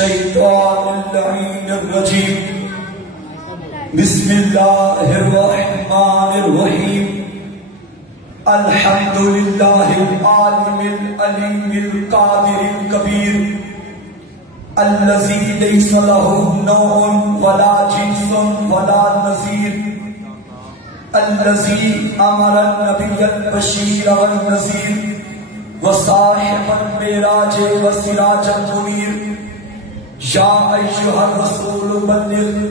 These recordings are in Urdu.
الشيطان اللعين الرجيم بسم الله الرحمن الرحيم الحمد لله العالم العليم القادر الكبير الذي ليس له نوع ولا جنس ولا نظير الذي أمر النبي البشير والنذير وصاحب المعراج وسراج المنير يا أيها الرسول بلغ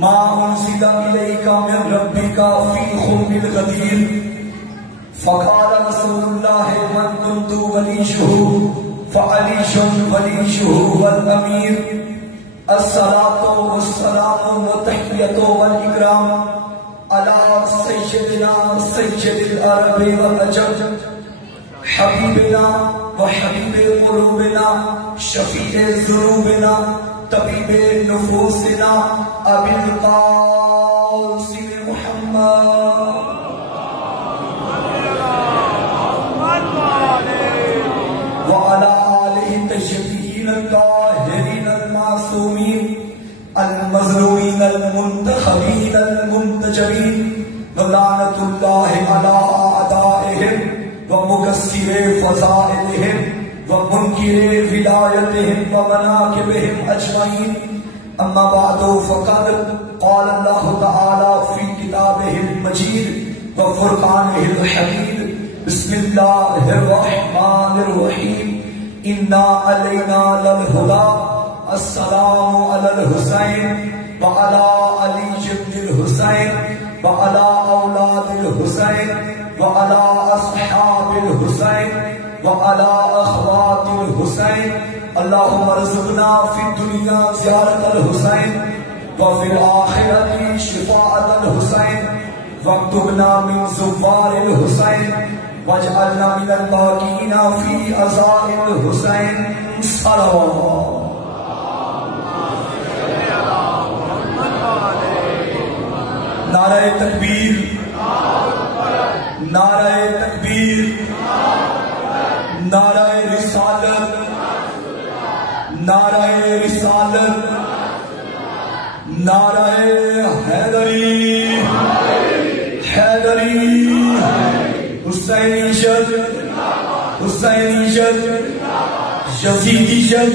ما أنزل إليك من ربك في خلق الغدير فقال رسول الله من كنت وليه فعلي وليه والأمير الصلاة والسلام والتحية والإكرام على سيدنا سيد العرب والعجم حبيبنا وحبيب قلوبنا شفيع ذنوبنا طبيب نفوسنا أبي القاسم محمد وعلى آله الطيبين الطاهرين المعصومين المظلومين المنتخبين المنتجبين ولعنة الله على أعدائهم ومكسر فضائلهم ومنكر ولايتهم ومناكبهم أجمعين أما بعد فقد قال الله تعالى في كتابه المجيد وفرقانه الحميد بسم الله الرحمن الرحيم إنا علينا للهدى السلام على الحسين وعلى علي بن الحسين وعلى أولاد الحسين وعلى أصحاب الحسين وعلى أخوات الحسين اللهم ارزقنا في الدنيا زيارة الحسين وفي الآخرة شفاعة الحسين واكتبنا من زوار الحسين واجعلنا من الباقين في عزاء الحسين صلوات نعرہ تکبیر نعرہ تکبیر نعرہ رسالت نعرہ رسالت نعرہ حیدری حیدری حسینیت حسینیت یزیدیت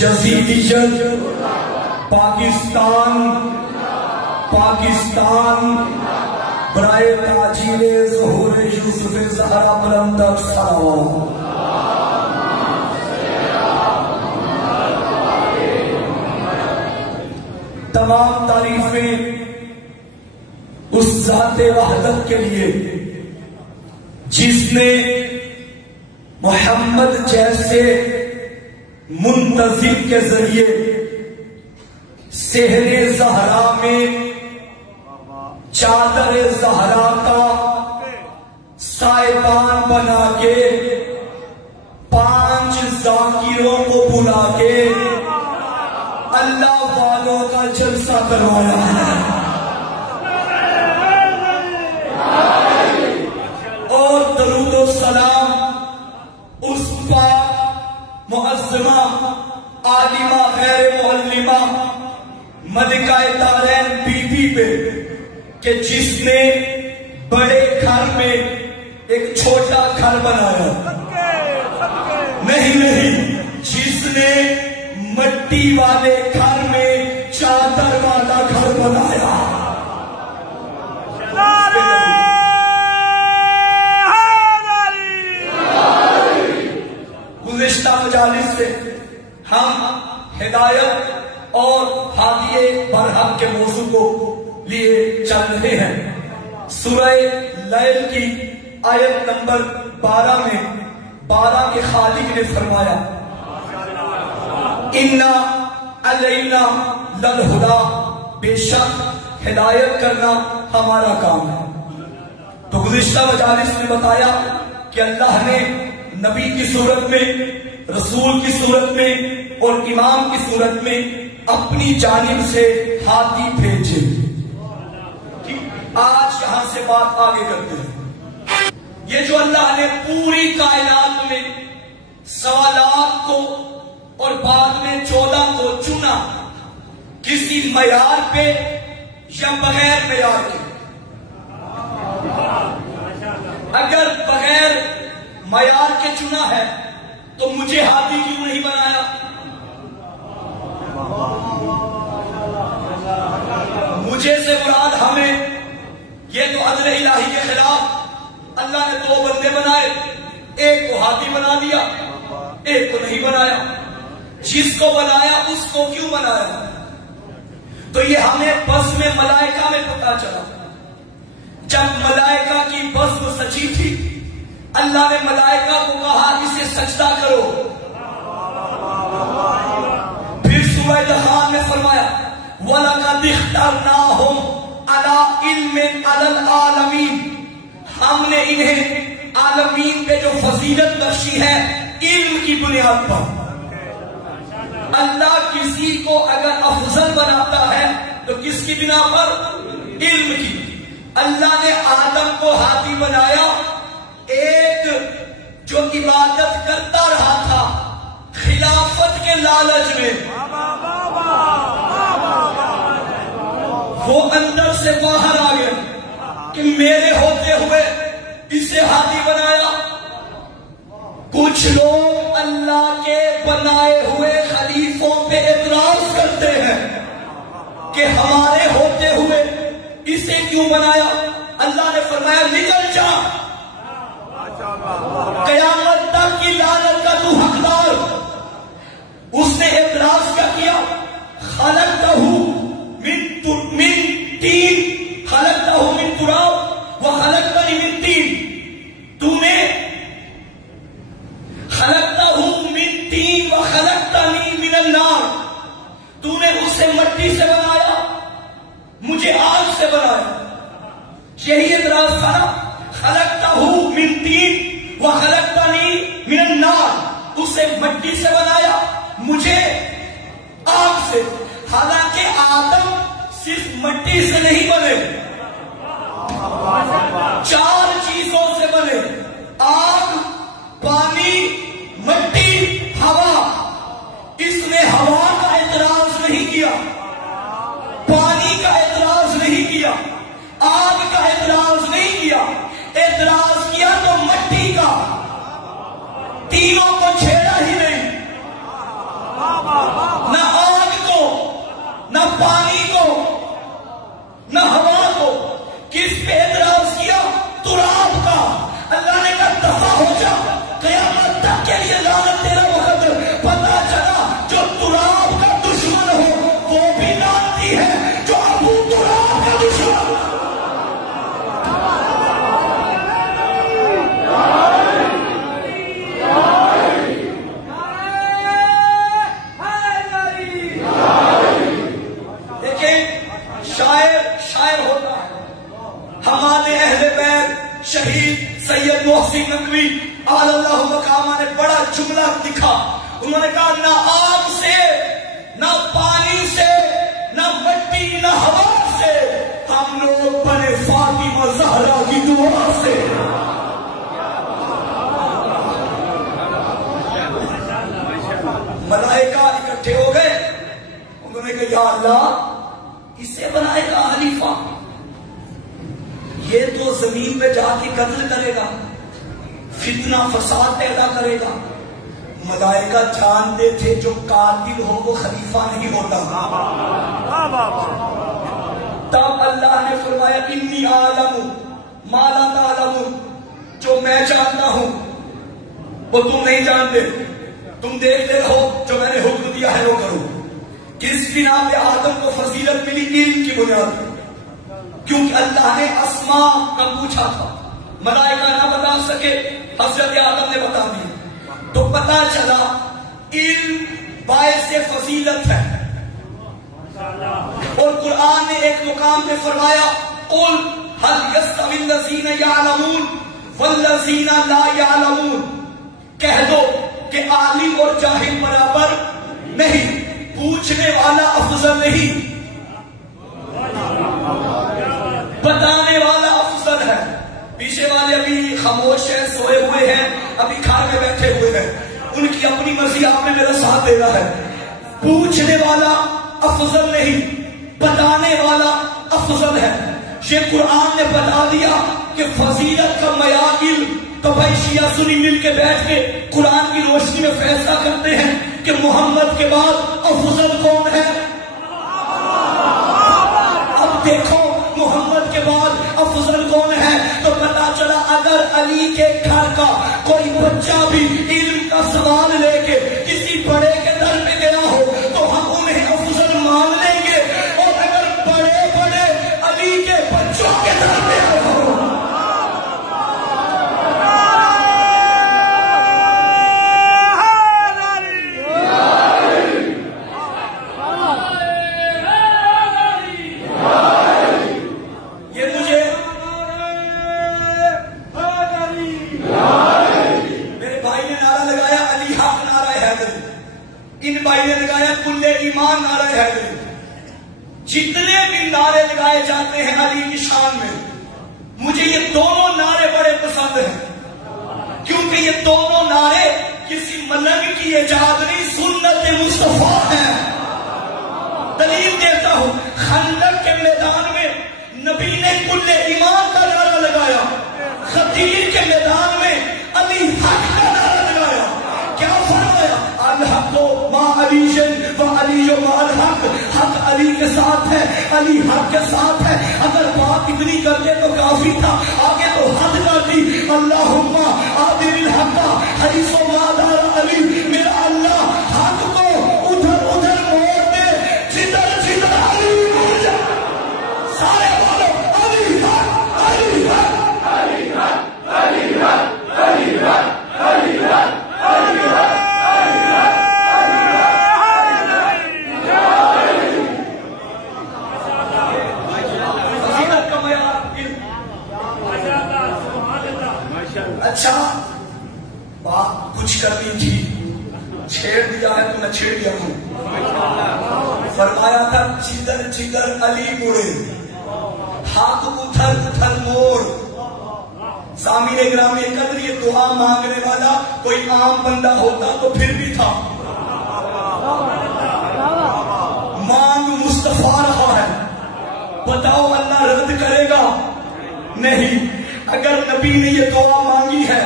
یزیدیت پاکستان پاکستان برائے تاجیل ظہور یوسف زہرا بلند صلوات تمام تعریفیں اس ذات وحدت کے لیے جس نے محمد جیسے منتظر کے ذریعے سحر زہرا میں چادر زہرا کا سائبان بنا کے 5 ذاکروں کو بلا کے اللہ والوں کا جلسہ کروایا ہے اور درود و سلام اس پاک معظمہ عالمہ غیر معلمہ ملکہ دارین بی بی پہ کہ جس نے بڑے گھر میں ایک چھوٹا گھر بنایا نہیں جس نے مٹی والے گھر میں چادر والا گھر بنایا گزشتہ مجالس سے ہم ہدایت اور ہادی برحق کے موضوع کو لیے چل رہے ہیں سورہ لیل کی آیت نمبر 12 میں 12 کے خالق نے فرمایا اِنَّا عَلَيْنَا لَلْهُدَى بے شک ہدایت کرنا ہمارا کام ہے تو گزشتہ مجالس نے بتایا کہ اللہ نے نبی کی صورت میں رسول کی صورت میں اور امام کی صورت میں اپنی جانب سے ہادی بھیجے آج یہاں سے بات آگے کرتے ہیں یہ جو اللہ نے پوری کائنات میں سوالات کو اور بعد میں 14 کو چنا کسی معیار پہ یا بغیر معیار کے؟ اگر بغیر معیار کے چنا ہے تو مجھے ہادی کیوں نہیں بنایا؟ مجھے سے مراد ہمیں، یہ تو عدل الہی کے خلاف اللہ نے 2 بندے بنائے، ایک کو ہادی بنا دیا، ایک کو نہیں بنایا۔ جس کو بنایا اس کو کیوں بنایا؟ تو یہ ہمیں بزم ملائکہ میں پتا چلا۔ جب ملائکہ کی بزم سچی تھی، اللہ نے ملائکہ کو کہا اسے سجدہ کرو۔ پھر سورہ دخان میں فرمایا وَلَقَدِ اخْتَرْنَاهُمْ عَلَىٰ عِلْمٍ عَلَى الْعَالَمِينَ، ہم نے انہیں عالمین پہ جو فضیلت بخشی ہے علم کی بنیاد پر۔ اللہ کسی کو اگر افضل بناتا ہے تو کس کی بنا پر؟ علم کی۔ اللہ نے آدم کو ہادی بنایا، ایک جو عبادت کرتا رہا تھا خلافت کے لالچ میں، وہ اندر سے باہر آ گیا کہ میرے ہوتے ہوئے اسے ہادی بنایا۔ کچھ لوگ اللہ کے بنائے ہوئے خلیفوں پہ اعتراض کرتے ہیں کہ ہمارے ہوتے ہوئے اسے کیوں بنایا؟ اللہ نے فرمایا نکل جا، قیامت تک کی لعنت کا تو حقدار۔ اس نے اعتراض کیا کیا؟ خلقتہ من تین، خلقتہ من تراب وخلقتنی من تین، تو نے خلقتہ من تین وخلقتنی من النار، تو نے اسے مٹی سے بنایا، مجھے آگ سے بنایا۔ یہی اعتراض تھا نا، خلقتہ من تین وخلقتنی من النار، اسے مٹی سے بنایا مجھے آگ سے۔ حالانکہ آدم صرف مٹی سے نہیں بنے، 4 چیزوں سے بنے، آگ، پانی، مٹی، ہوا۔ اس نے ہوا کا اعتراض نہیں کیا، پانی کا اعتراض نہیں کیا، آگ کا اعتراض نہیں کیا، اعتراض کیا تو مٹی کا۔ تینوں کو چھیڑا ہی نہیں، نہ آگ کو، نہ پانی کو، نہ ہوا کو۔ کس پہ اعتراض کیا؟ تراب کا۔ اللہ نے کہا دفع ہو جا، قیامت تک کے لیے لعنت تیرا وقت۔ پتا چلا جو تراب کا دشمن ہو وہ بھی لعنتی ہے، جو ابو تراب کا دشمن۔ شاعر ہوتا ہے۔ ہمارے اہل بیت شہید سید محسن نقوی اعلی اللہ مقامہ نے بڑا جملہ لکھا، انہوں نے کہا نہ آگ سے، نہ پانی سے، نہ مٹی، نہ ہوا سے، ہم لوگ بنے فاطمہ زہرا کی دعا سے۔ ملائکہ اکٹھے ہو گئے، انہوں نے کہا یا اللہ اسے بنائے گا خلیفہ، یہ تو زمین پہ جا کے قتل کرے گا، فتنہ فساد پیدا کرے گا۔ ملائکہ جانتے تھے جو قاتل ہو وہ خلیفہ نہیں ہوتا۔ تب اللہ نے فرمایا انی عالم ما لا تعلمون، جو میں جانتا ہوں وہ تم نہیں جانتے، تم دیکھتے رہو، جو میں نے حکم دیا ہے وہ کرو۔ کس بنا پہ آدم کو فضیلت ملی؟ علم کی بنیاد پر، کیونکہ اللہ نے اسماء کا پوچھا تھا، ملائکہ نہ بتا سکے، حضرت آدم نے بتا دیا، تو پتا چلا علم باعث فضیلت ہے۔ اور قرآن نے ایک مقام پہ فرمایا قل هل يستوي الذين يعلمون والذين لا يعلمون، کہہ دو کہ عالم اور جاہل برابر نہیں، پوچھنے والا افضل نہیں، بتانے والا افضل ہے۔ پیچھے والے ابھی خاموش ہیں، سوئے ہوئے ہیں، ابھی کھا کے بیٹھے ہوئے ہیں، ان کی اپنی مرضی، آپ نے میرا ساتھ دینا ہے. پوچھنے والا افضل نہیں، بتانے والا افضل ہے. یہ قرآن نے بتا دیا کہ فضیلت کا معیار علم. تو بھائی شیعہ سنی مل کے بیٹھ کے قرآن کی روشنی میں فیصلہ کرتے ہیں کہ محمد کے بعد افضل کون ہے. اب دیکھو محمد کے بعد افضل کون ہے تو پتا چلا اگر علی کے گھر کا کوئی بچہ بھی علم کا سوال لے کے کسی بڑے کے در پہ گیا ہو تو ہم انہیں افضل مان لیں گے، اور اگر بڑے بڑے علی کے بچوں کے در پہ آئے ہو ایمان نعرہ حیدری. جتنے بھی نعرے لگائے جاتے ہیں علی کی شان میں، مجھے یہ دونوں نعرے بڑے پسند ہیں، کیونکہ یہ دونوں نعرے کسی ملنگ کی ایجاد نہیں، سنت مصطفیٰ ہیں. دلیل دیتا ہوں، خندق کے میدان میں نبی نے کل ایمان کا نعرہ لگایا، خطیر کے میدان میں علی حق کا نعرہ لگایا. کیا فرمایا؟ الحق ما علی و علی ما الحق. حق علی کے ساتھ ہے، علی حق کے ساتھ ہے. اگر بات اتنی کرتے تو کافی تھا، آگے تو حد کر دی. اللہم آدر الحق حیث ما دار علی. میرا اللہ حق کو ادھر ادھر موڑ دے جدھر جدھر علی موڑ جائے. سارے بولو علی حق علی حق علی حق علی حق علی حق علی حق علی حق. اچھا بات کچھ کرنی تھی، چھیڑ دیا ہے تو میں چھیڑ دیا ہوں. فرمایا تھا جدھر جدھر علی مڑے ہاتھ ادھر ادھر موڑ. سامعین گرامی قدر یہ دعا مانگنے والا کوئی عام بندہ ہوتا تو پھر بھی تھا. مانگ مصطفیٰ رہا ہے، بتاؤ اللہ رد کرے گا؟ نہیں. اگر نبی نے یہ دعا مانگی ہے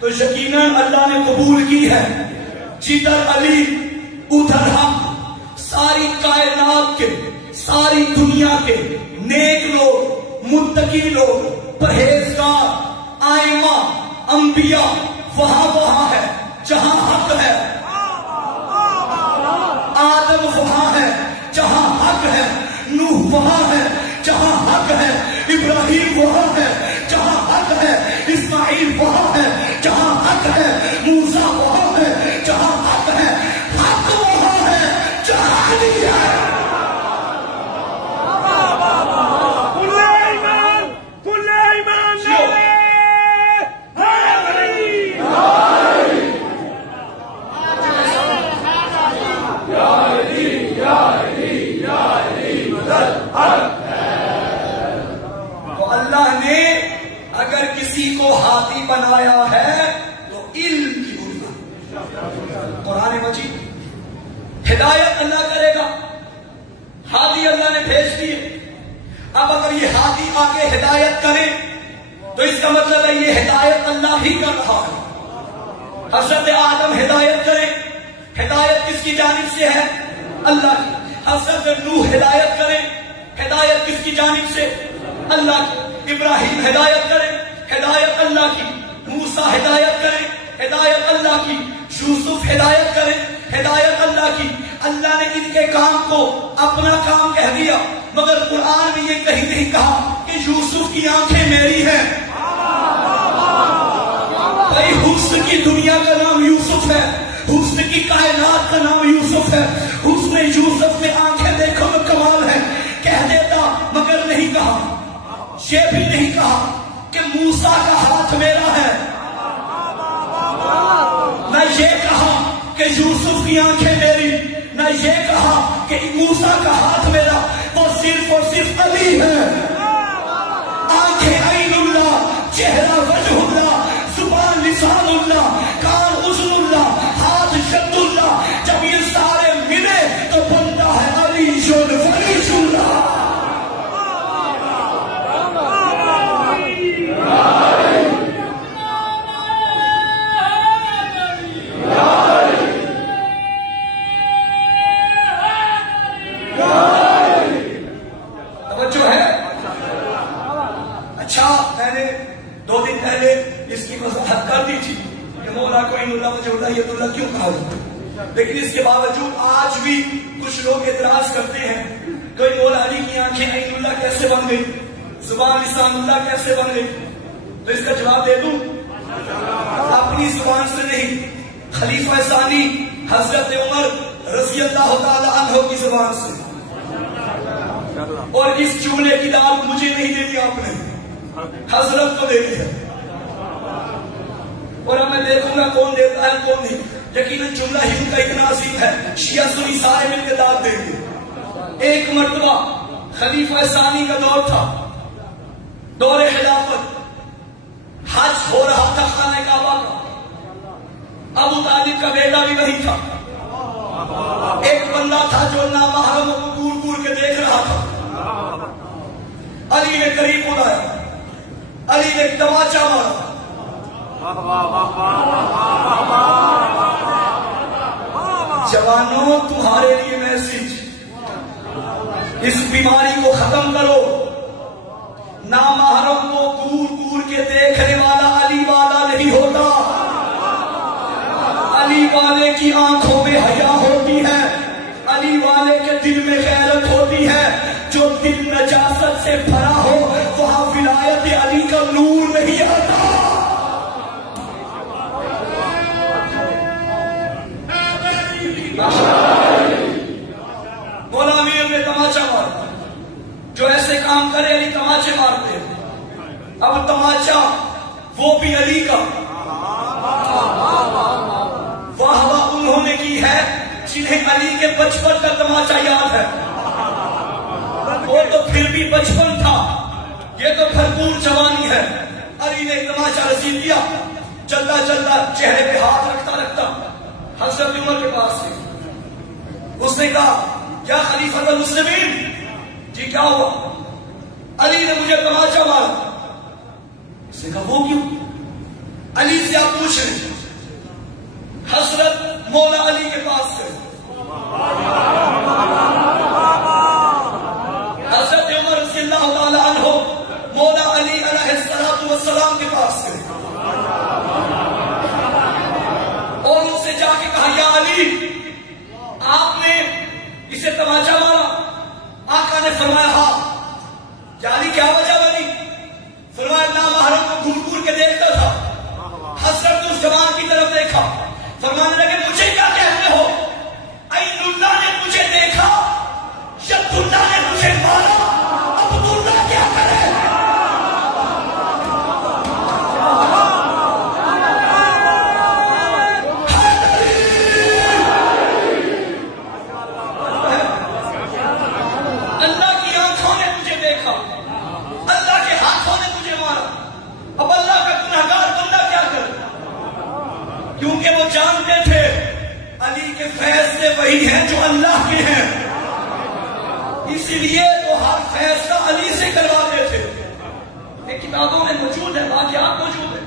تو یقیناً اللہ نے قبول کی ہے. جدھر علی ادھر ہم. ساری کائنات کے، ساری دنیا کے نیک لوگ، متقی لوگ، پرہیزگار، ائمہ، انبیاء وہاں ہے جہاں حق ہے. آدم وہاں ہے جہاں حق ہے، نوح وہاں ہے جہاں حق ہے، ابراہیم وہاں ہے جہاں حق ہے، اسماعیل وہاں ہے جہاں حق ہے، موسیٰ وہاں ہے جہاں حق ہے. حق وہاں ہے جہاں علی ہے. تو اللہ نے اگر کسی کو ہادی بنایا ہے تو علم کی بنیاد. قرآن مجید ہدایت اللہ کرے گا، ہادی اللہ نے بھیج دیے. اب اگر یہ ہادی آگے ہدایت کرے تو اس کا مطلب ہے یہ ہدایت اللہ ہی کر رہا ہے. حضرت آدم ہدایت کرے، ہدایت کس کی جانب سے ہے؟ اللہ کی. حضرت نوح ہدایت کرے، ہدایت کس کی جانب سے؟ اللہ کی. ابراہیم ہدایت کرے، ہدایت اللہ کی. موسیٰ ہدایت کرے، ہدایت اللہ کی. یوسف ہدایت کرے، ہدایت اللہ کی. اللہ نے ان کے کام کو اپنا کام کہہ دیا، مگر قرآن میں یہ کہیں نہیں کہا کہ یوسف کی آنکھیں میری ہیں. بھائی حسن کی دنیا کا نام یوسف ہے، حسن کی کائنات کا نام یوسف ہے. حسن یوسف میں آنکھیں دیکھو تو کمال ہے کہہ دیتا، مگر نہیں کہا. یہ بھی نہیں کہا کہ موسیٰ کا ہاتھ میرا ہے، نہ یہ کہا کہ یوسف کی آنکھیں میری، نہ یہ کہا کہ موسیٰ کا ہاتھ میرا. وہ صرف اور صرف علی ہے. آنکھیں عین اللہ، چہرہ وجہ اللہ، زبان لسان اللہ، کان اذن اللہ، لیکن اس کے باوجود آج بھی کچھ لوگ اعتراض کرتے ہیں کوئی مولا علی کی آنکھیں عین اللہ کیسے بن گئی، زبان لسان اللہ کیسے بن گئی؟ تو اس کا جواب دے دوں، اپنی زبان سے نہیں، خلیفہ ثانی حضرت عمر رضی اللہ تعالی عنہ کی زبان سے. اور اس جملے کی داد مجھے نہیں دے دی آپ نے، حضرت کو دے دی ہے. اور اب میں دیکھوں گا کون دیتا ہے کون نہیں. یقیناً جملہ ہی ان کا اتنا عظیم ہے، شیعہ سنی سارے مل کے داد دیں گے. ایک مرتبہ خلیفہ ثانی کا دور تھا، دور خلافت، حج ہو رہا تھا خانہ کعبہ کا. ابو طالب کا بیٹا بھی وہی تھا. ایک بندہ تھا جو نامحرم کو دور دور کے دیکھ رہا تھا. علی نے قریب بلایا، علی نے تماچا مارا. جوانوں تمہارے لیے میسج، اس بیماری کو ختم کرو. نامحرم کو دور دور کے دیکھنے والا علی والا نہیں ہوتا. علی والے کی آنکھوں میں حیا ہوتی ہے، علی والے کے دل میں غیرت ہوتی ہے. جو دل نجاست سے بھرا ہو وہاں ولایت علی کا نور نہیں آتا. مولا امیر نے تماچا مارا. جو ایسے کام کرے علی تماچے مارتے. اب تماچا وہ بھی علی کا. واہ واہ انہوں نے کی ہے جنہیں علی کے بچپن کا تماچا یاد ہے. وہ تو پھر بھی بچپن تھا، یہ تو بھرپور جوانی ہے. علی نے تماچا رسید کیا، چلتا چلتا چہرے پہ ہاتھ رکھتا رکھتا حضرت عمر کے پاس گئی. اس نے کہا کیا خلیفۃ المسلمین، جی کیا ہوا؟ علی نے مجھے تماچا مارا. اس نے کہا وہ کیوں؟ علی سے آپ پوچھ رہے. حضرت مولا علی کے پاس گئے. حضرت عمر رضی اللہ تعالی عنہ مولا علی علیہ السلام کے پاس گئے اور ان سے جا کے کہا یا علی آپ نے اسے تماچا مارا. آقا نے فرمایا ہاں. یا علی کیا وجہ بنی؟ فرمایا نامحرم کو گھور گھور کے دیکھتا تھا. حضرت اس جوان کی طرف دیکھا، فرمانے لگے مجھے کیا کہتے ہو؟ عین اللہ نے مجھے دیکھا، ید اللہ نے مجھے مارا، عبداللہ کیا کرے؟ اللہ کی آنکھوں نے مجھے دیکھا، اللہ کے ہاتھوں نے مجھے مارا. اب اللہ کا گنہگار بندہ کیا کرے؟ کیونکہ وہ جانتے تھے علی کے فیصلے وہی ہیں جو اللہ کے ہیں، اسی لیے وہ ہر فیصلہ علی سے کرواتے تھے. یہ کتابوں میں موجود ہے، واقعات موجود ہے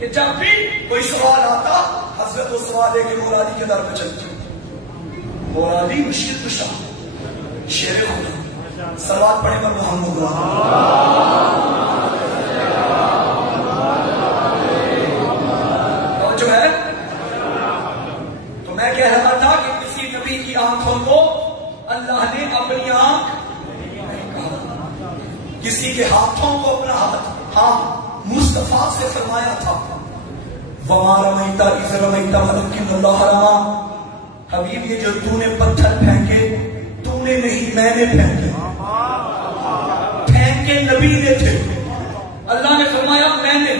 کہ جب بھی کوئی سوال آتا حضرت وہ سوال لے کے مولا علی کے در پہ چلتے. مولا علی مشکل کشا، شیر خدا. صلوات پڑھے پر محمد اور جو ہے تو میں کہہ رہا تھا کہ کسی نبی کی آنکھوں کو اللہ نے اپنی آنکھ نہیں کہا، کسی کے ہاتھوں کو اپنا ہاتھ. ہاں مصطفیٰ سے فرمایا تھا وَمَا رَمَيْتَ إِذْ رَمَيْتَ وَلَكِنَّ اللَّهَ رَمَىٰ. حبیب یہ جو تو نے پتھر پھینکے تو نے نہیں، میں نے پھینکے. پھینکے نبی نے تھے. اللہ نے فرمایا میں نے،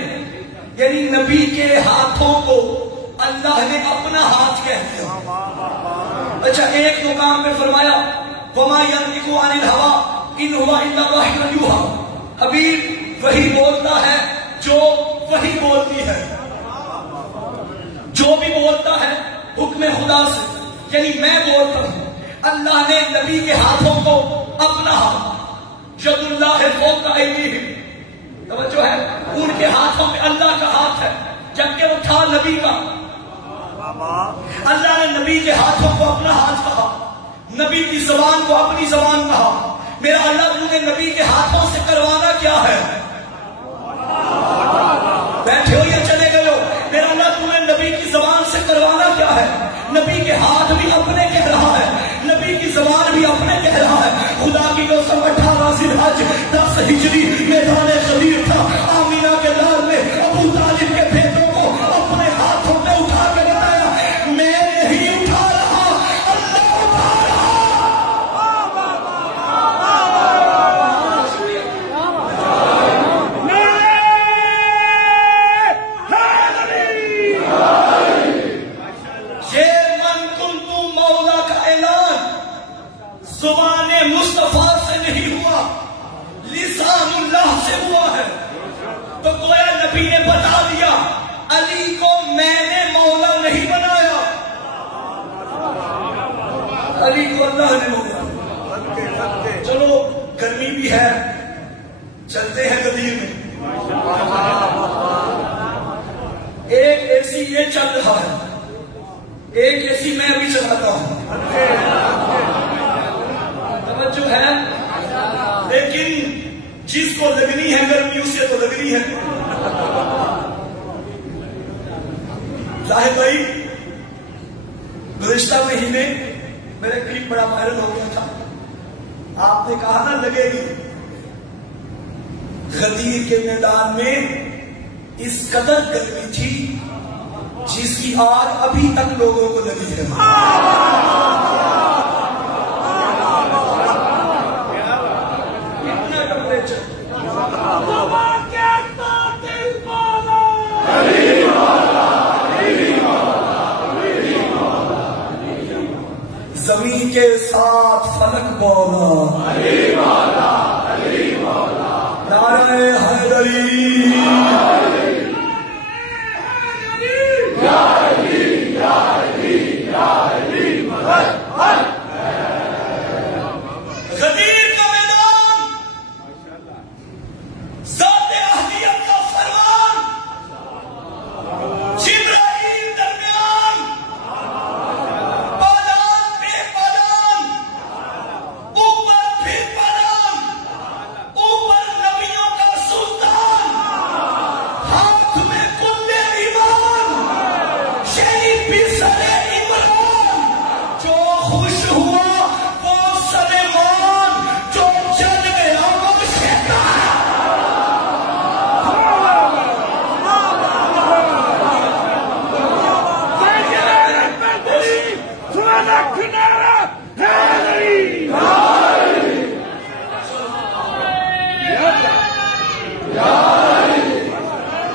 یعنی نبی کے ہاتھوں کو اللہ نے اپنا ہاتھ کہہ دیا. اچھا ایک مقام پہ فرمایا وَمَا يَنطِقُ عَنِ الْهَوَىٰ إِنْ هُوَ إِلَّا وَحْيٌ يُوحَىٰ. حبیب وہی بولتا ہے جو وہی بولتی ہے. جو بھی بولتا ہے حکم خدا سے، یعنی میں بولتا ہوں. اللہ نے نبی کے ہاتھوں کو اپنا ہاتھ، ید اللہ فوق ایدیہم، توجہ ہے، ان کے ہاتھوں میں اللہ کا ہاتھ ہے جبکہ وہ تھا نبی کا. اللہ نے نبی کے ہاتھوں کو اپنا ہاتھ کہا، نبی کی زبان کو اپنی زبان کہا. میرا اللہ تمہیں نبی کے ہاتھوں سے کروانا کیا ہے؟ بیٹھے ہو یا چلے گئے ہو؟ میرا اللہ تمہیں نبی کی زبان سے کروانا کیا ہے؟ نبی کے ہاتھ بھی اپنے کہہ رہا ہے، نبی کی زبان بھی اپنے کہہ رہا ہے. خدا کی قسم 18 ذی الحج 10 ہجری میدان غدیر تھا. آمینہ کے لال نے ابو طالب کے بیٹوں کو اپنے ہاتھوں پہ اٹھا کے بتایا میں نہیں اٹھا رہا، اللہ اٹھا رہا. زبان مصطفیٰ سے نہیں ہوا، لسان اللہ سے ہوا ہے. تو گویا نبی نے بتا دیا علی کو میں نے مولا نہیں بنایا، علی کو اللہ نے مولا. چلو گرمی بھی ہے، چلتے ہیں غدیر میں. ایک اے سی یہ چل رہا ہے، ایک اے سی میں ابھی چلاتا ہوں، جو ہے، لیکن جس کو لگنی ہے گرمی اسے تو لگنی ہے. ظاہر بھائی گزشتہ مہینے میرے کلپ بڑا وائرل ہو گیا تھا، آپ نے کہا نا لگے گی. غدیر کے میدان میں اس قدر گرمی تھی جس کی آگ ابھی تک لوگوں کو لگی ہے. زمین کے ساتھ فلک بولا نعرہ حیدری غدیر کا میدان، ذات اہلیت کا فرمان، جبرائیل درمیان، پالان پہ پالان، اوپر پھر پالان، اوپر نبیوں کا سلطان، ہاتھ میں کلے ایمان، شریف بھی سرے عمران. جو خوش ہوا وہ سلیمان، جو جل گیا وہ شیطان.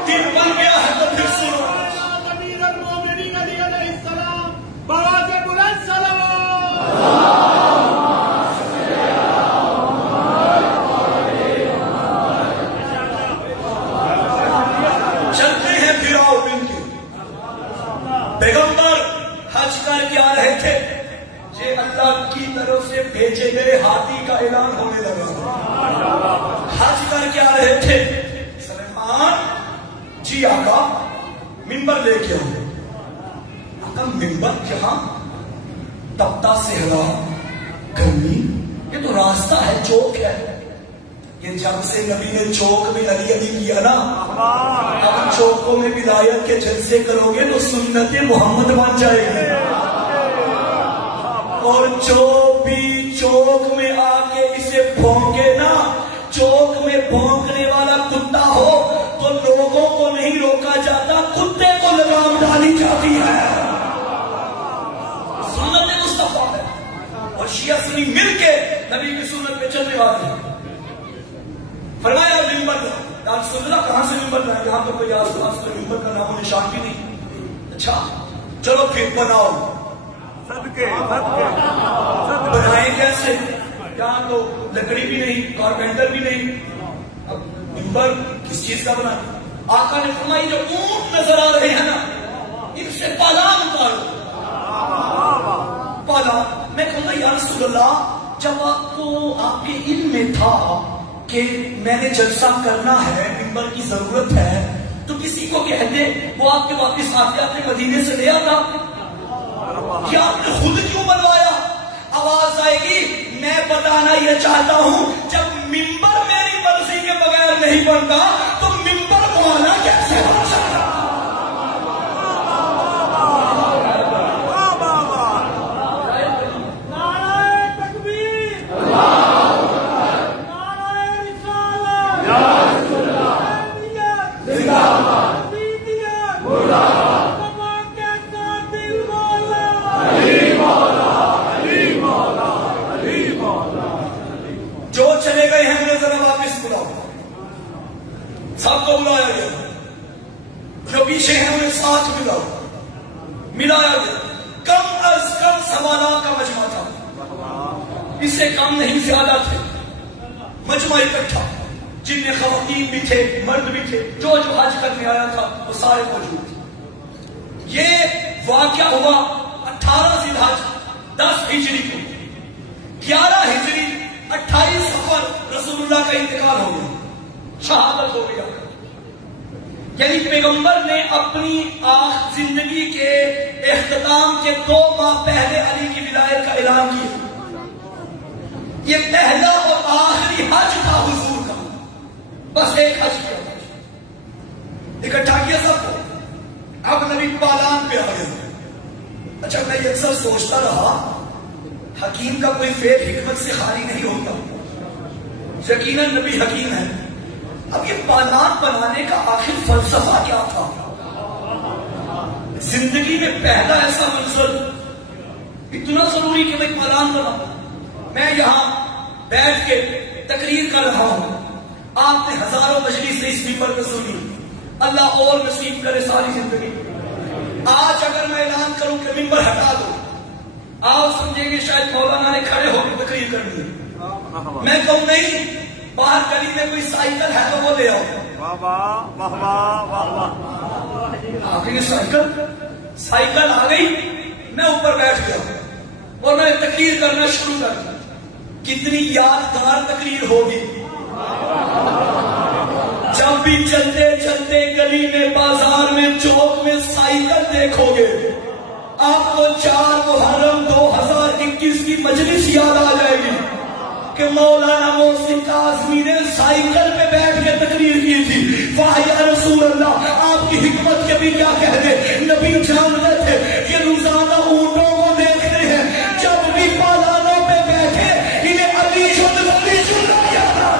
دل بن گیا ہے تو پھر سنو. چلتے ہیں پھر آؤ دن کے. پیغمبر حج کر کے آ رہے تھے، یہ اللہ کی طرف سے بھیجے گئے ہاتھی کا اعلان ہونے لگا. حج کر کے آ رہے تھے، سلیمان جی آقا منبر لے کے آؤ. آقا منبر جہاں تپتا صحرا گرمی، یہ تو راستہ ہے، چوک ہے. یہ جب سے نبی نے چوک میں علی علی کیا نا، اب چوکوں میں ولایت کے جلسے کرو گے تو سنت محمد بن جائے گی. اور جو بھی چوک میں آ کے اسے بھونکے نا، چوک میں بھونکنے والا کتا ہو تو لوگوں کو نہیں روکا جاتا، کتے کو لگام ڈالی جاتی ہے. سنت مصطفیٰ ہے، اور شیعہ سنی مل کے نبی کی سنت پہ چلنے والے ہیں. فرمایا منبر رسول اللہ کہاں سے منبر لائے؟ یہاں تو کوئی آس پاس کوئی منبر کا نام و نشان بھی نہیں. اچھا چلو پھر بناؤ. بنائیں کیسے؟ یہاں تو لکڑی بھی نہیں، کارپینٹر بھی نہیں. اب منبر کس چیز کا بنا؟ آقا نے فرمایا جو اونٹ نظر آ رہے ہیں نا، ان سے پالان اتارو. پالان میں کہوں گا یا رسول اللہ، جب آپ کو آپ کے علم میں تھا کہ میں نے جلسہ کرنا ہے، منبر کی ضرورت ہے، تو کسی کو کہتے وہ آپ کے واپس آتے اپنے مدینے سے لے آتا. کیا آپ نے خود کیوں بنوایا؟ آواز آئے گی میں بتانا یہ چاہتا ہوں، جب منبر میری مرضی کے بغیر نہیں بنتا تو منبر بنوانا کیسے بن سکتا؟ اس سے کم نہیں زیادہ تھے، مجمع اکٹھا، جن میں خواتین بھی تھے، مرد بھی تھے، جو حج کرنے آیا تھا وہ سارے موجود تھے۔ یہ واقعہ ہوا 18 ذی الحج 10 ہجری کو، 11 ہجری 28 صفر رسول اللہ کا انتقال ہو گیا، شہادت ہو گیا۔ یعنی پیغمبر نے اپنی زندگی کے اختتام کے 2 ماہ پہلے علی کی ولایت کا اعلان کیا۔ یہ پہلا اور آخری حج تھا حضور کا، بس ایک حج کیا، اکٹھا کیا سب کو، اب نبی پالان پہ آ گیا۔ اچھا میں یہ اکثر سوچتا رہا، حکیم کا کوئی فعل حکمت سے خالی نہیں ہوتا، یقیناً نبی حکیم ہے۔ اب یہ پالان بنانے کا آخر فلسفہ کیا تھا؟ زندگی میں پہلا ایسا منظر اتنا ضروری کہ میں پالان بنا۔ میں یہاں بیٹھ کے تقریر کر رہا ہوں، آپ نے ہزاروں مجلس سے اس ممبر پہ سنی، اللہ اور نصیب کرے ساری زندگی۔ آج اگر میں اعلان کروں کہ ممبر ہٹا دو، آپ سمجھیں گے شاید مولانا نے کھڑے ہو کے تقریر کرنی ہے۔ میں کہوں نہیں، باہر گلی میں کوئی سائیکل ہے تو وہ لے آؤ۔ آگے سائیکل آ گئی، میں اوپر بیٹھ گیا اور میں تقریر کرنا شروع کر دیا۔ کتنی یادگار تقریر ہوگی جب بھی چلتے چلتے گلی میں، بازار میں، چوک میں سائیکل دیکھو گے، آپ کو 4 محرم 2021 کی مجلس یاد آ جائے گی کہ مولانا محسن کاظمی نے سائیکل پہ بیٹھ کے تقریر کی تھی۔ واہ یا رسول اللہ، آپ کی حکمت کے بھی کیا کہنے، نبی جانتے تھے یہ روزانہ اونٹوں کو دیکھتے ہیں، جب بھی پالانوں پہ بیٹھے انہیں علی جن یاد آ۔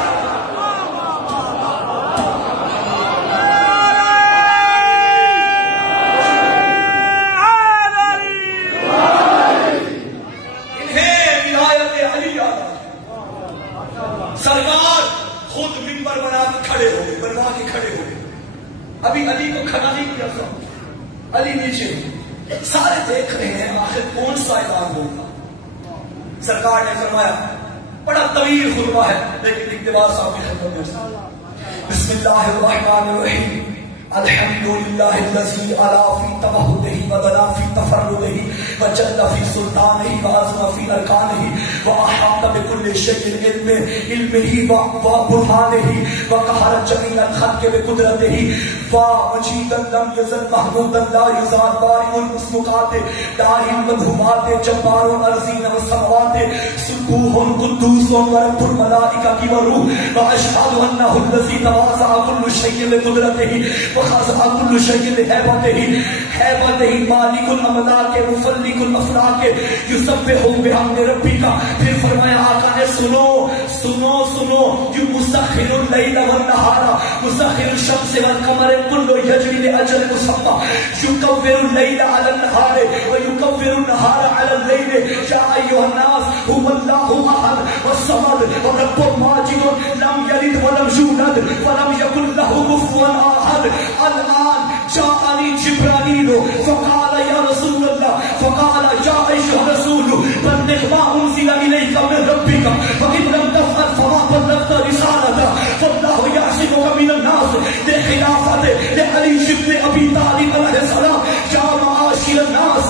سرکار خود ممبر بنا کے کھڑے ہو گئے، بنوا کے کھڑے ہو گئے۔ ابھی علی کو کھڑا نہیں کیا تھا، علی نیچے، سارے دیکھ رہے ہیں آخر کون سا اعلان ہوگا۔ سرکار نے فرمایا، بڑا طویل خطبہ ہے لیکن اقتباس آپ کی خدمت میں، بسم اللہ الرحمن الرحیم، الحمد للہ الذی علا فی توحدہ ودنا فی تفردہ وجل فی سلطانہ وعظم فی ارکانہ واحاط بکل شیء علمہ وبرہانہ وقہر جمیع الخلق بقدرتہ ومجیدا لم یزل محمودا لا یزال بارئ المسلوقات داعی المدھومات جبار الارضین والسماوات سبوح قدوس ورب الملائکہ والروح واشہد انہ الذی تواضع کل شیء لقدرتہ وخضع كل شيء لهيبته مالك الاملاك مفلك الافلاك يسبح بحمد ربك۔ پھر فرمایا آقا نے سنو سنو سنو، جو مسخر اللیل والنہار، مسخر الشمس والقمر كل يجري لاجل مسمى، يكور الليل على النهار ويكور النهار على الليل، يا ايها الناس هو الله احد والصمد ورب ماجد لم يلد ولم يولد ولم يكن له كفوا احد۔ الآن جاءني جبرائیل فقال یا رسول اللہ، فقال یا ایھا الرسول بلغ ما انزل الیک من ربک وان لم تفعل فما بلغت رسالته والله یعصمک من الناس۔ لخلافت لعلی بن ابی طالب علیہ السلام، یا معاشر الناس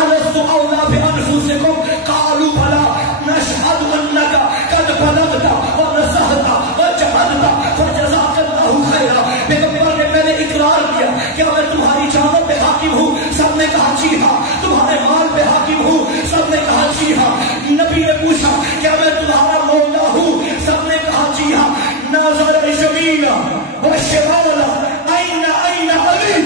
الست اولی بانفسکم قالوا بلی نشهد انک قد بلغت ونصحت وجعلت فجزاک اللہ خیرا۔ پیغمبر نے پہلے اقرار کیا، کیا میں تمہاری جانوں پہ حاکم ہوں؟ سب نے کہا جی ہاں۔ تمہارے مال پہ حاکم ہوں؟ سب نے کہا جی ہاں۔ نبی نے پوچھا کیا میں تمہارا مولا ہوں؟ سب نے کہا جی ہاں۔ نظر یمینا وشمالا این این علی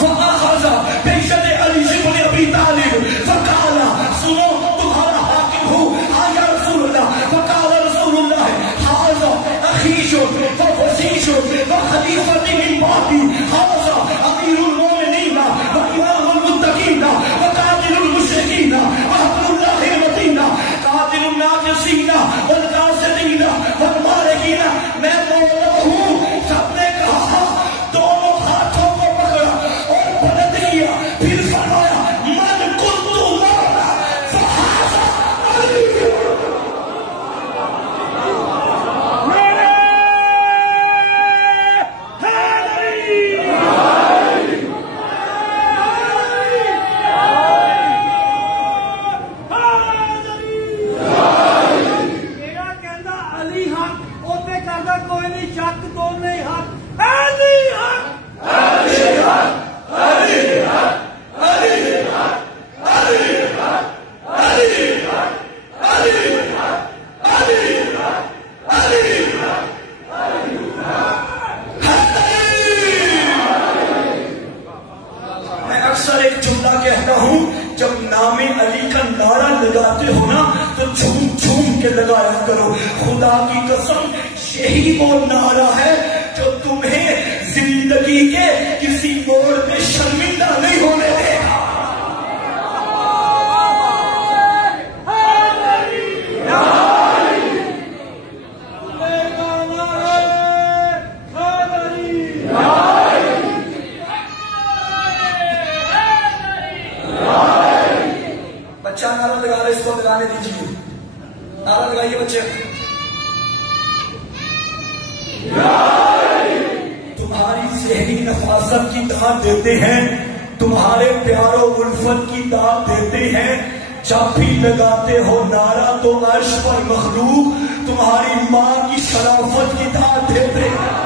فاخذ بیشد علی بن ابی طالب فقال، سنو تمہارا حاکم ہوں؟ ہاں یا رسول اللہ۔ فقال رسول اللہ، ھذا اخیش ووسیش وخلیفۃ من بعدی، ھذا امیر المؤمنین اکثر ایک جملہ کہتا ہوں، جب نام علی کا نعرہ لگاتے ہو نا تو جھوم جھوم کے لگایا کرو. خدا کی قسم یہی وہ نعرہ ہے جو تمہیں زندگی کے کسی موڑ پہ شرمندہ نہیں ہونے دے گا. بچہ نعرہ لگا رہے، اس کو لگانے دیجیے. نعرہ لگائیے بچے. تمہاری ذہنی نفاست کی داد دیتے ہیں، تمہارے پیار و الفت کی داد دیتے ہیں. جب بھی لگاتے ہو نعرہ تو عرش پر مخلوق تمہاری ماں کی شرافت کی داد دیتے ہیں.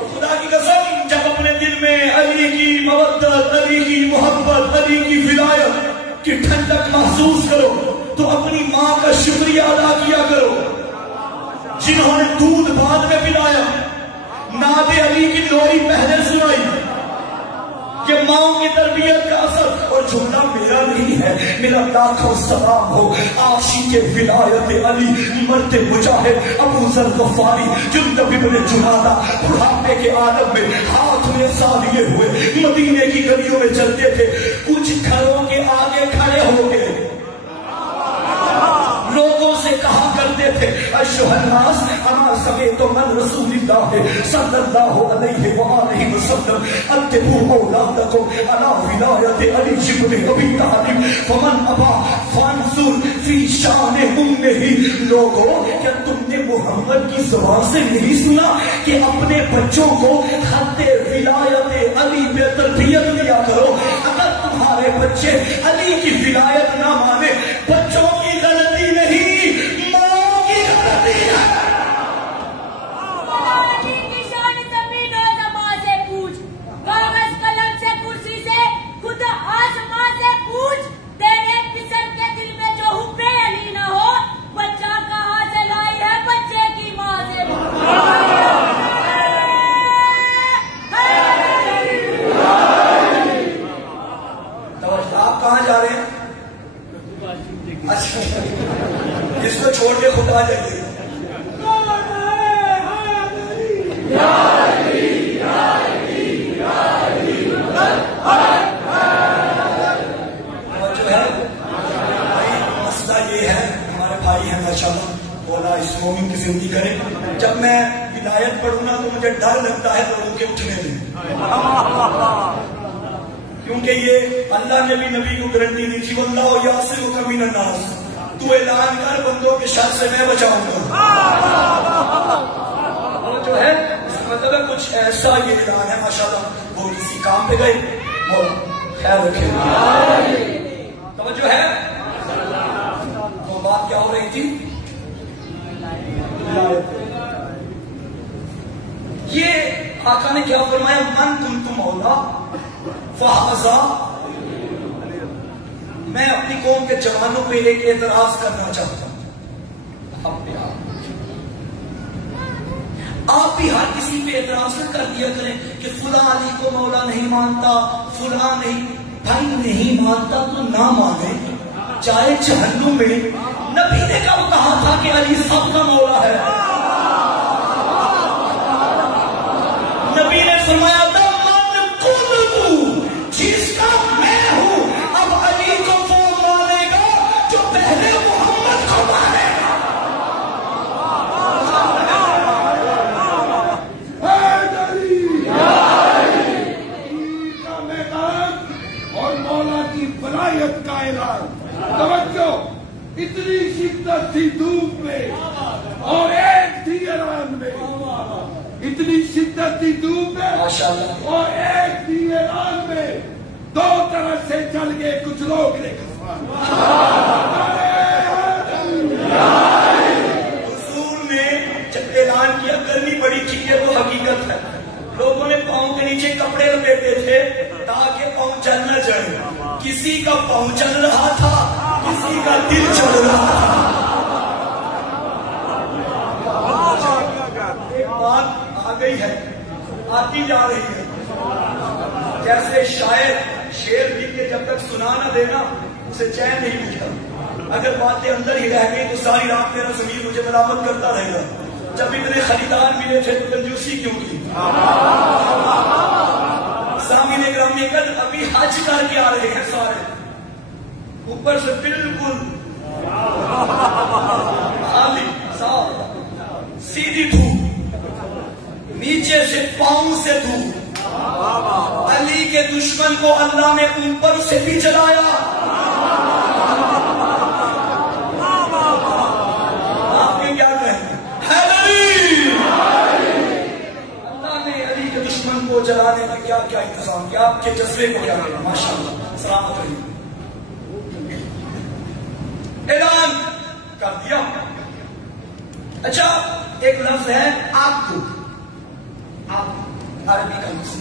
خدا کی قسم جب اپنے دل میں علی کی مودت، علی کی محبت، علی کی ولایت کی ٹھنڈک محسوس کرو تو اپنی ماں کا شکریہ ادا کیا کرو جنہوں نے دودھ بعد میں پلایا، نعت علی کی لوری پہلے سنائی. کہ ماں کی تربیت کا اثر. اور جملہ میرا نہیں ہے، میرا لاکھوں سلام ہو عاشق ولایت علی مرتے مجاہد ابو ذر غفاری جندب ابن جنادہ بڑھاپے کے عالم میں ہاتھ میں سا لیے ہوئے مدینے کی گلیوں میں چلتے تھے. کچھ گھروں کے آگے کھڑے ہو گئے لوگوں سے کہا کرتے تھے ایھا الناس اما سمعتم من رسول اللہ صلی اللہ علیہ وآلہ وسلم اتبعوا اولادکم علی ولایت علی بن ابی طالب فمن ابا فانظر فی شان امہ. لوگوں کیا تم نے محمد کی زبان سے نہیں سنا کہ اپنے بچوں کو خط ولایت علی پہ تربیت دیا کرو. اگر تمہارے بچے علی کی ولایت نہ مانے، بچوں کی غلطی نہیں، ماں کی غلطی ہے. علی کی شان زمین و زمان سے پوچھ، کاغذ قلم سے کرسی سے خود آسمان سے پوچھ. تیرے پسر کے دل میں جو حب علی نہ ہو، بچہ کہاں سے لائی ہے بچے کی ماں سے پوچھ. آپ کہاں جا رہے ہیں؟ اچھا اس کو چھوڑ کے خود آ جائیے. جو ہے مسئلہ یہ ہے، ہمارے بھائی ہیں ماشاءاللہ، بولا اس مومن کی زندگی کرے. جب میں ہدایت پڑھوں نا تو مجھے ڈر لگتا ہے لوگوں کے اٹھنے میں، کیونکہ یہ اللہ نے بھی نبی کو گارنٹی دی تھی واللہ یعصمک من الناس. تو اعلان کر بندوں کے شر سے میں بچاؤں گا. وہ جو ہے اس کا مطلب ہے کچھ ایسا یہ اعلان ہے ماشاءاللہ. وہ کسی کام پہ گئے، وہ خیر رکھے. توجہ ہے. تو بات کیا ہو رہی تھی؟ یہ آقا نے کیا فرمایا؟ من کنتم مولا فہذا. میں اپنی قوم کے جوانوں پہ ایک اعتراض کرنا چاہتا ہوں. آپ بھی ہر کسی پہ اعتراض نہ کر دیا کریں کہ فلاں علی کو مولا نہیں مانتا، فلاں نہیں. بھائی نہیں مانتا تو نہ مانے، چاہے جہنم میں. نبی نے کب کہا تھا کہ علی سب کا مولا ہے؟ نبی نے فرمایا تھا من کن جس کا میں ہوں. اب علی کو وہ مانے گا جو پہلے محمد کو مانے گا. اور مولا کی ولایت کا اعلان. توجہ، اتنی شدت تھی دھوپ میں اور ایک تھی ایران میں. اتنی شدت تھی دھوپ میں اور ایک تھی ایران میں. دو طرف سے چل گئے کچھ لوگ نے. حضور نے جب اعلان کیا کرنی پڑی تھی، یہ تو حقیقت ہے. لوگوں نے پاؤں کے نیچے کپڑے لپیٹے تھے تاکہ پاؤں چل نہ جائے. کسی کا پاؤں چل رہا تھا، کسی کا دل چل رہا تھا. بات آ گئی ہے، آتی جا رہی ہے. جیسے شاعر شعر لکھ کے جب تک سنا نہ دینا اسے چین نہیں ملتا. اگر باتیں اندر ہی رہ گئی تو ساری رات میرا ضمیر مجھے ملامت کرتا رہے گا. جب اتنے خریدار ملے تھے تو کنجوسی کیوں کی؟ سامعین گرامی ابھی حج کر کے آ رہے ہیں سارے، اوپر سے بالکل خالی صاف سیدھی دھوپ، نیچے سے پاؤں سے دھوپ. علی کے دشمن کو اللہ نے اوپر سے بھی جلایا. آپ کے کیا کہیں؟ اللہ نے علی کے دشمن کو جلانے کا کیا کیا انتظام کیا. آپ کے جذبے کو کیا کیا. ماشاء اللہ سلامت رہیے. اعلان کر دیا. اچھا ایک لفظ ہے عبد، عربی کا لفظ،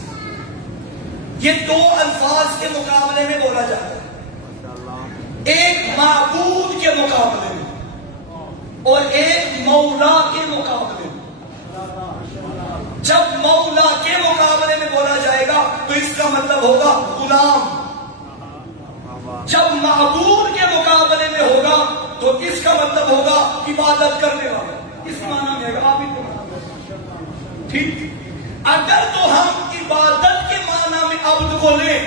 یہ دو الفاظ کے مقابلے میں بولا جاتا ہے. ایک معبود کے مقابلے میں اور ایک مولا کے مقابلے میں. جب مولا کے مقابلے میں بولا جائے گا تو اس کا مطلب ہوگا غلام. جب معبود کے مقابلے میں ہوگا تو اس کا مطلب ہوگا عبادت کرنے والا. اس معنی میں آپ ٹھیک. اگر تو ہم عبادت کے معنی میں عبد کو لیں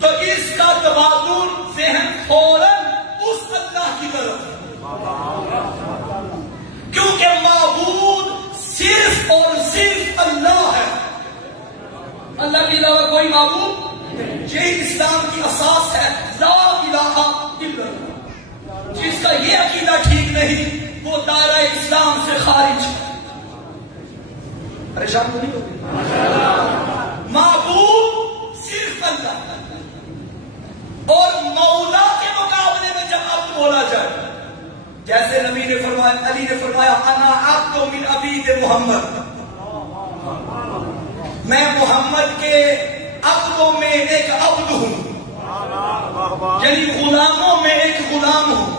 تو اس کا تبادل ذہن فوراً اس اللہ کی طرف، کیونکہ معبود صرف اور صرف اللہ ہے. اللہ کے علاوہ کوئی معبود. یہ اسلام کی اساس ہے، لا الہ الا اللہ. جس کا یہ عقیدہ ٹھیک نہیں وہ دائرہ اسلام سے خارج. پریشان تو نہیں ہوگی. معبود صرف اللہ اور مولا کے مقابلے میں جب عبد بولا جائے، جیسے نبی نے فرمایا، علی نے فرمایا انا عبد من عبید محمد، میں محمد کے عبدوں میں ایک عبد ہوں، یعنی غلاموں میں ایک غلام ہوں.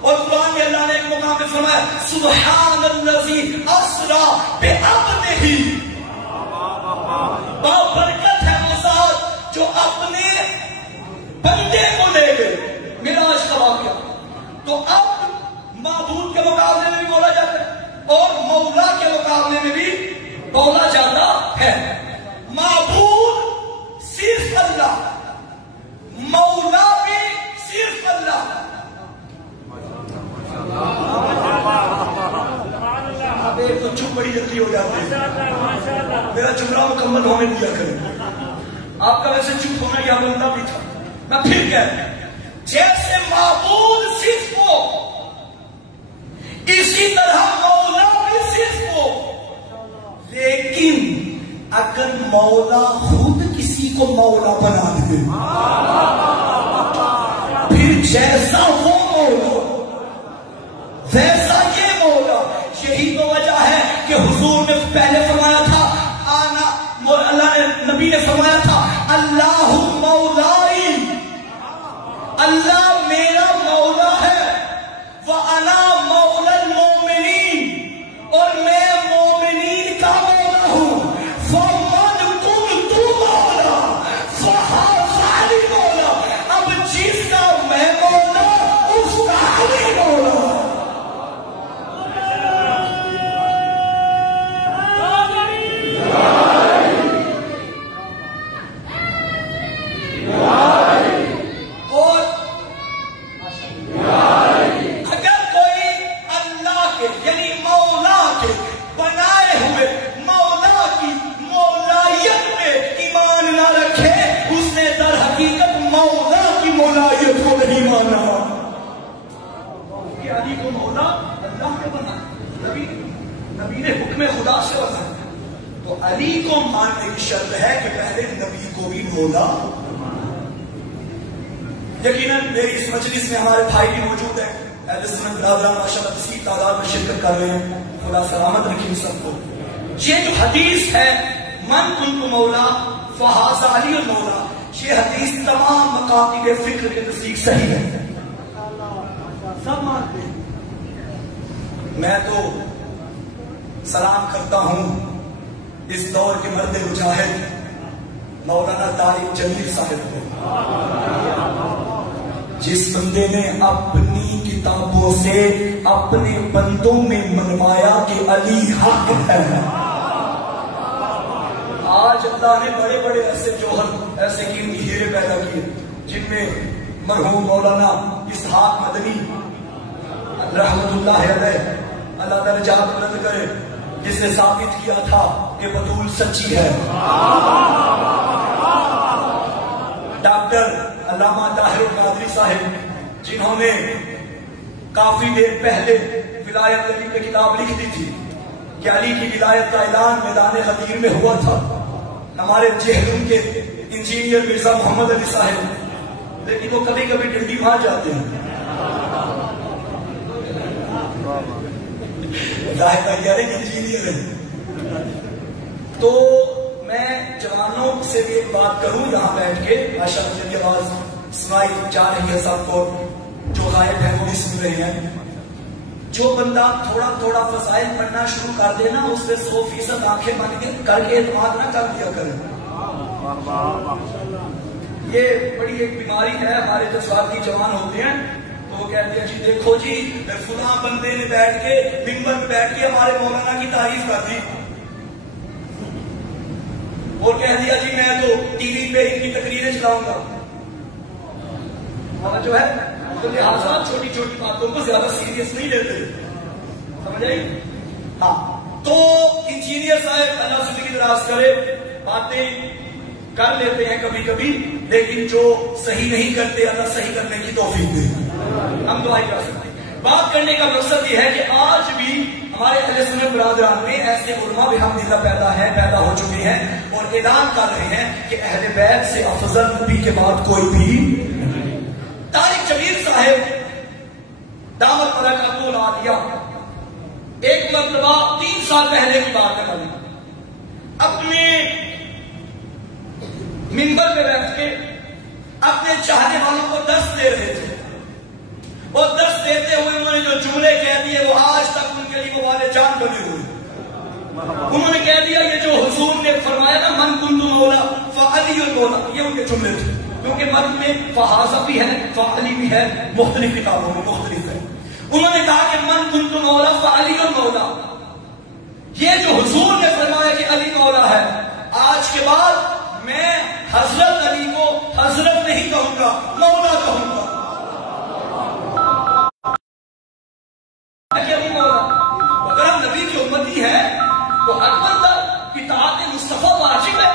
اور قرآن میں اللہ نے ایک مقام میں فرمایا سبحان الذی اسری بعبدہ، بابرکت ہے وہ ذات جو اپنے بندے کو لے گئے. معراج کا واقعہ. تو اب معبود کے مقابلے میں بھی بولا جاتا ہے اور مولا کے مقابلے میں بھی بولا جاتا ہے. معبود صرف اللہ، مولا بھی صرف اللہ. اب ایک تو چپ بڑی جلدی ہو جاتی ہے، میرا جملہ مکمل ہونے دیا کریں. آپ کا ویسے چپ ہونا یا بنتا بھی تھا. میں پھر کہتا ہوں جیسے معبود صرف ہو اسی طرح مولا بھی صرف ہو. لیکن اگر مولا خود کسی کو مولا بنا دے پھر جیسا وہ مولا ویسا یہ مولا. یہی تو وجہ ہے کہ حضور نے پہلے فرمایا تھا اللہ نے نبی نے فرمایا تھا اللہ مولائی، اللہ میرا مولا ہے. وَأَنَا مَوْلَى الْمُؤْمِنِينَ، اور میں مومنین کا مولا ہوں. فَمَنْ كُنْتُ مَوْلَى فَهَذَا عَلِي مولا. اب جس کا میں مولا اس کا علی مولا. نبی نے حکم خدا سے بتایا تو علی کو ماننے کی شرط ہے کہ پہلے نبی کو بھی مولا. یقیناً میری اس مجلس میں ہمارے بھائی بھی موجود ہیں، اہل سنت برادران ماشاءاللہ کسی تعداد میں شرکت کر رہے ہیں. خدا سلامت رکھیں سب کو. یہ جو حدیث ہے من کنت مولا فہذا علی المولا، یہ حدیث تمام مکاتب فکر کے نزدیک صحیح ہے، سب مانتے ہیں. میں تو سلام کرتا ہوں اس دور کے مرد مجاہد مولانا طارق جمیل صاحب کو، جس بندے نے اپنی کتابوں سے اپنے بندوں میں منوایا کہ علی حق ہے۔ آج اللہ نے بڑے بڑے ایسے جوہر، ایسے قیمتی ہیرے پیدا کیے، جن میں مرحوم مولانا اسحاق مدنی رحمت اللہ علیہ، اللہ تعالی جات بلند کرے، جس نے ثابت کیا تھا کہ بطول سچی ہے۔ ڈاکٹر علامہ طاہر القادری صاحب، جنہوں نے کافی دیر پہلے ولایت علی پہ کتاب لکھ دی تھی کہ علی کی ولایت کا اعلان میدان غدیر میں ہوا تھا، ہمارے جہلم کے انجینئر مرزا محمد علی صاحب، لیکن وہ کبھی کبھی ڈنڈی مار جاتے ہیں، انجینئر ہیں۔ تو میں جوانوں سے بھی ایک بات کروں یہاں بیٹھ کے، ماشاء اللہ میری آواز سنائی جا رہی ہے سب کو، جو غائب ہیں وہ بھی سن رہے ہیں۔ جو بندہ تھوڑا تھوڑا فضائل پڑھنا شروع کر دے نا، اس سے 100% آنکھیں بند کر کے اعتماد نہ کر دیا کریں۔ یہ بڑی ایک بیماری ہے، ہمارے جذباتی جوان ہوتے ہیں تو وہ کہتے ہیں جی دیکھو جی فلاں بندے نے بیٹھ کے ممبر پہ بیٹھ کے ہمارے مولانا کی تعریف کر دی اور کہہ دیا جی میں تو ٹی وی پہ ان کی تقریریں چلاؤں گا، جو ہے تو لہٰذا چھوٹی چھوٹی باتوں کو زیادہ سیریس نہیں لیتے، سمجھ آئی؟ ہاں، تو انجینئر صاحب اللہ زندگی دراز کرے، باتیں کر لیتے ہیں کبھی کبھی، لیکن جو صحیح نہیں کرتے اللہ صحیح کرنے کی توفیق دے، ہم دعا کر سکتے ہیں۔ بات کرنے کا مقصد یہ ہے کہ آج بھی ہمارے اہل سنت برادران میں ایسے علماء بحمداللہ پیدا ہو چکے ہیں اور اعلان کر رہے ہیں کہ اہل بیت سے افضل نبی کے بعد کوئی بھی۔ طارق جمیل صاحب دعوت برکاتہ العالیہ ایک مرتبہ 3 سال پہلے کی بات ہے، اپنے منبر پہ بیٹھ کے اپنے چاہنے والوں کو درس دے رہے تھے، اور درس دیتے ہوئے انہوں نے جو جملے کہہ دیے وہ آج تک ان کے لیے وہ والے جان بنے ہوئے۔ انہوں نے کہہ دیا یہ جو حضور نے فرمایا نا من کنت مولا فعلی المولا، یہ ان کے جملے تھے، کیونکہ متن میں فحاظہ بھی ہے فعلی بھی ہے، مختلف کتابوں میں مختلف ہے۔ انہوں نے کہا کہ من کنت مولا فعلی المولا، یہ جو حضور نے فرمایا کہ علی مولا ہے، آج کے بعد میں حضرت علی کو حضرت نہیں کہوں گا، مولا کہوں گا۔ اگر ہم نبی کی امتی ہے تو اکبر تک اطاعت مصطفیٰ واجب ہے،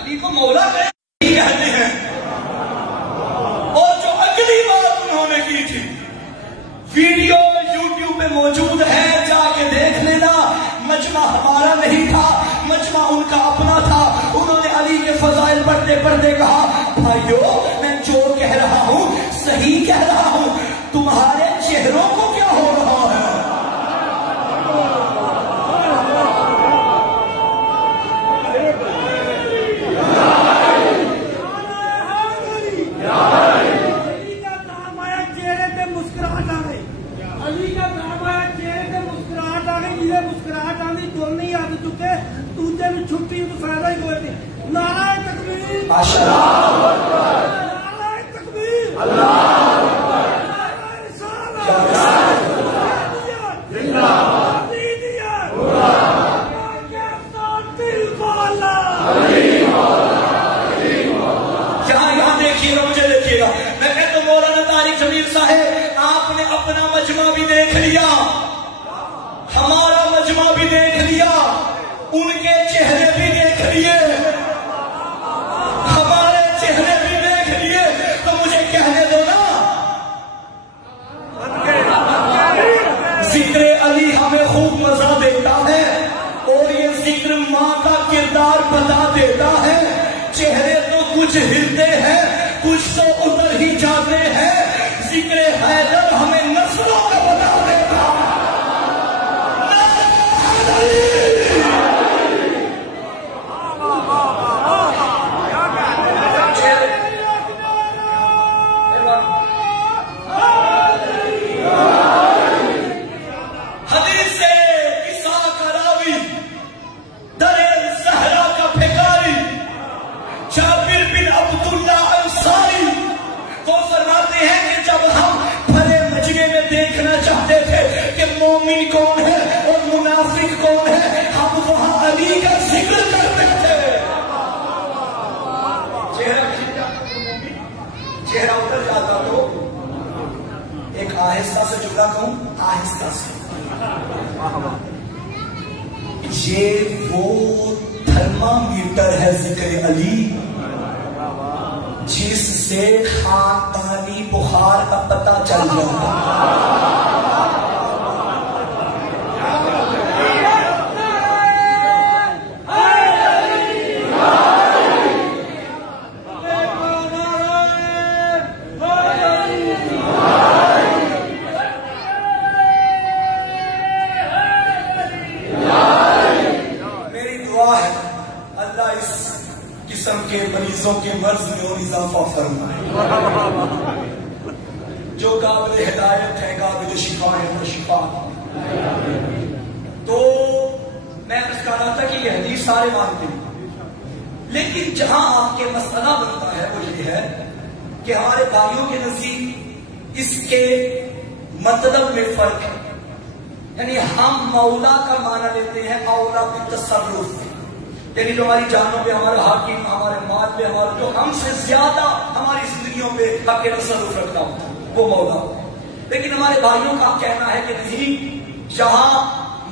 علی کو مولا کہتے ہیں۔ اور جو اگلی بات انہوں نے کی تھی ویڈیو یوٹیوب پہ موجود ہے، جا کے دیکھ لینا، مجمع ہمارا نہیں تھا، مجمع ان کا اپنا تھا۔ انہوں نے علی کے فضائل پڑھتے پڑھتے کہا بھائیو میں جو کہہ رہا ہوں صحیح کہہ رہا ہوں، تمہارے چہروں کو کیا ہو رہا ہے؟ چھٹی تو فائدہ ہی کوئی نہیں۔ نعرہ تکبیر، نعرہ تکبیر، یہاں دیکھیے گا، مجھے دیکھیے گا، میں کہتا ہوں مولانا طارق جمیل صاحب آپ نے اپنا مجمع بھی دیکھ لیا، ہمارا مجمع بھی دیکھ لیا، ان کے چہرے بھی دیکھ لیے، ہمارے چہرے بھی دیکھ لیے، تو مجھے کہنے دو نا ذکر علی ہمیں خوب مزہ دیتا ہے اور یہ ذکر ماں کا کردار بتا دیتا ہے۔ چہرے تو کچھ ہلتے ہیں، کچھ تو اتر ہی جاتے ہیں، ذکر حیدر ہمیں نسلوں کا بتا دیتا ہے۔ حدیث سے اسحاق راوی کون ہے؟ ہم وہاں علی کا ذکر کرتے تھے. چہرہ اتر جاتا تو ایک آہستہ سے جملہ کہوں، آہستہ سے. یہ وہ تھرمامیٹر ہے ذکر علی جس سے خاندانی بخار کا پتہ چل جاتا. کے مریضوں کے مرض میں اور اضافہ فرمائے. جو قابل ہدایت ہے قابل شفا ہے وہ شفا. تو میں اس کا رہا تھا کہ یہ حدیث سارے مانتے ہیں، لیکن جہاں آپ کے مسئلہ بنتا ہے وہ یہ ہے کہ ہمارے بھائیوں کے نزدیک اس کے مطلب میں فرق ہے. یعنی ہم مولا کا معنی لیتے ہیں مولا کی تصرف، یعنی جو ہماری جانوں پہ ہمارا حاکم، ہمارے مال پہ ہمارا، جو ہم سے زیادہ ہماری زندگیوں پہ حق تصرف رکھتا ہوتا ہے وہ مولا. لیکن ہمارے بھائیوں کا کہنا ہے کہ نہیں، جہاں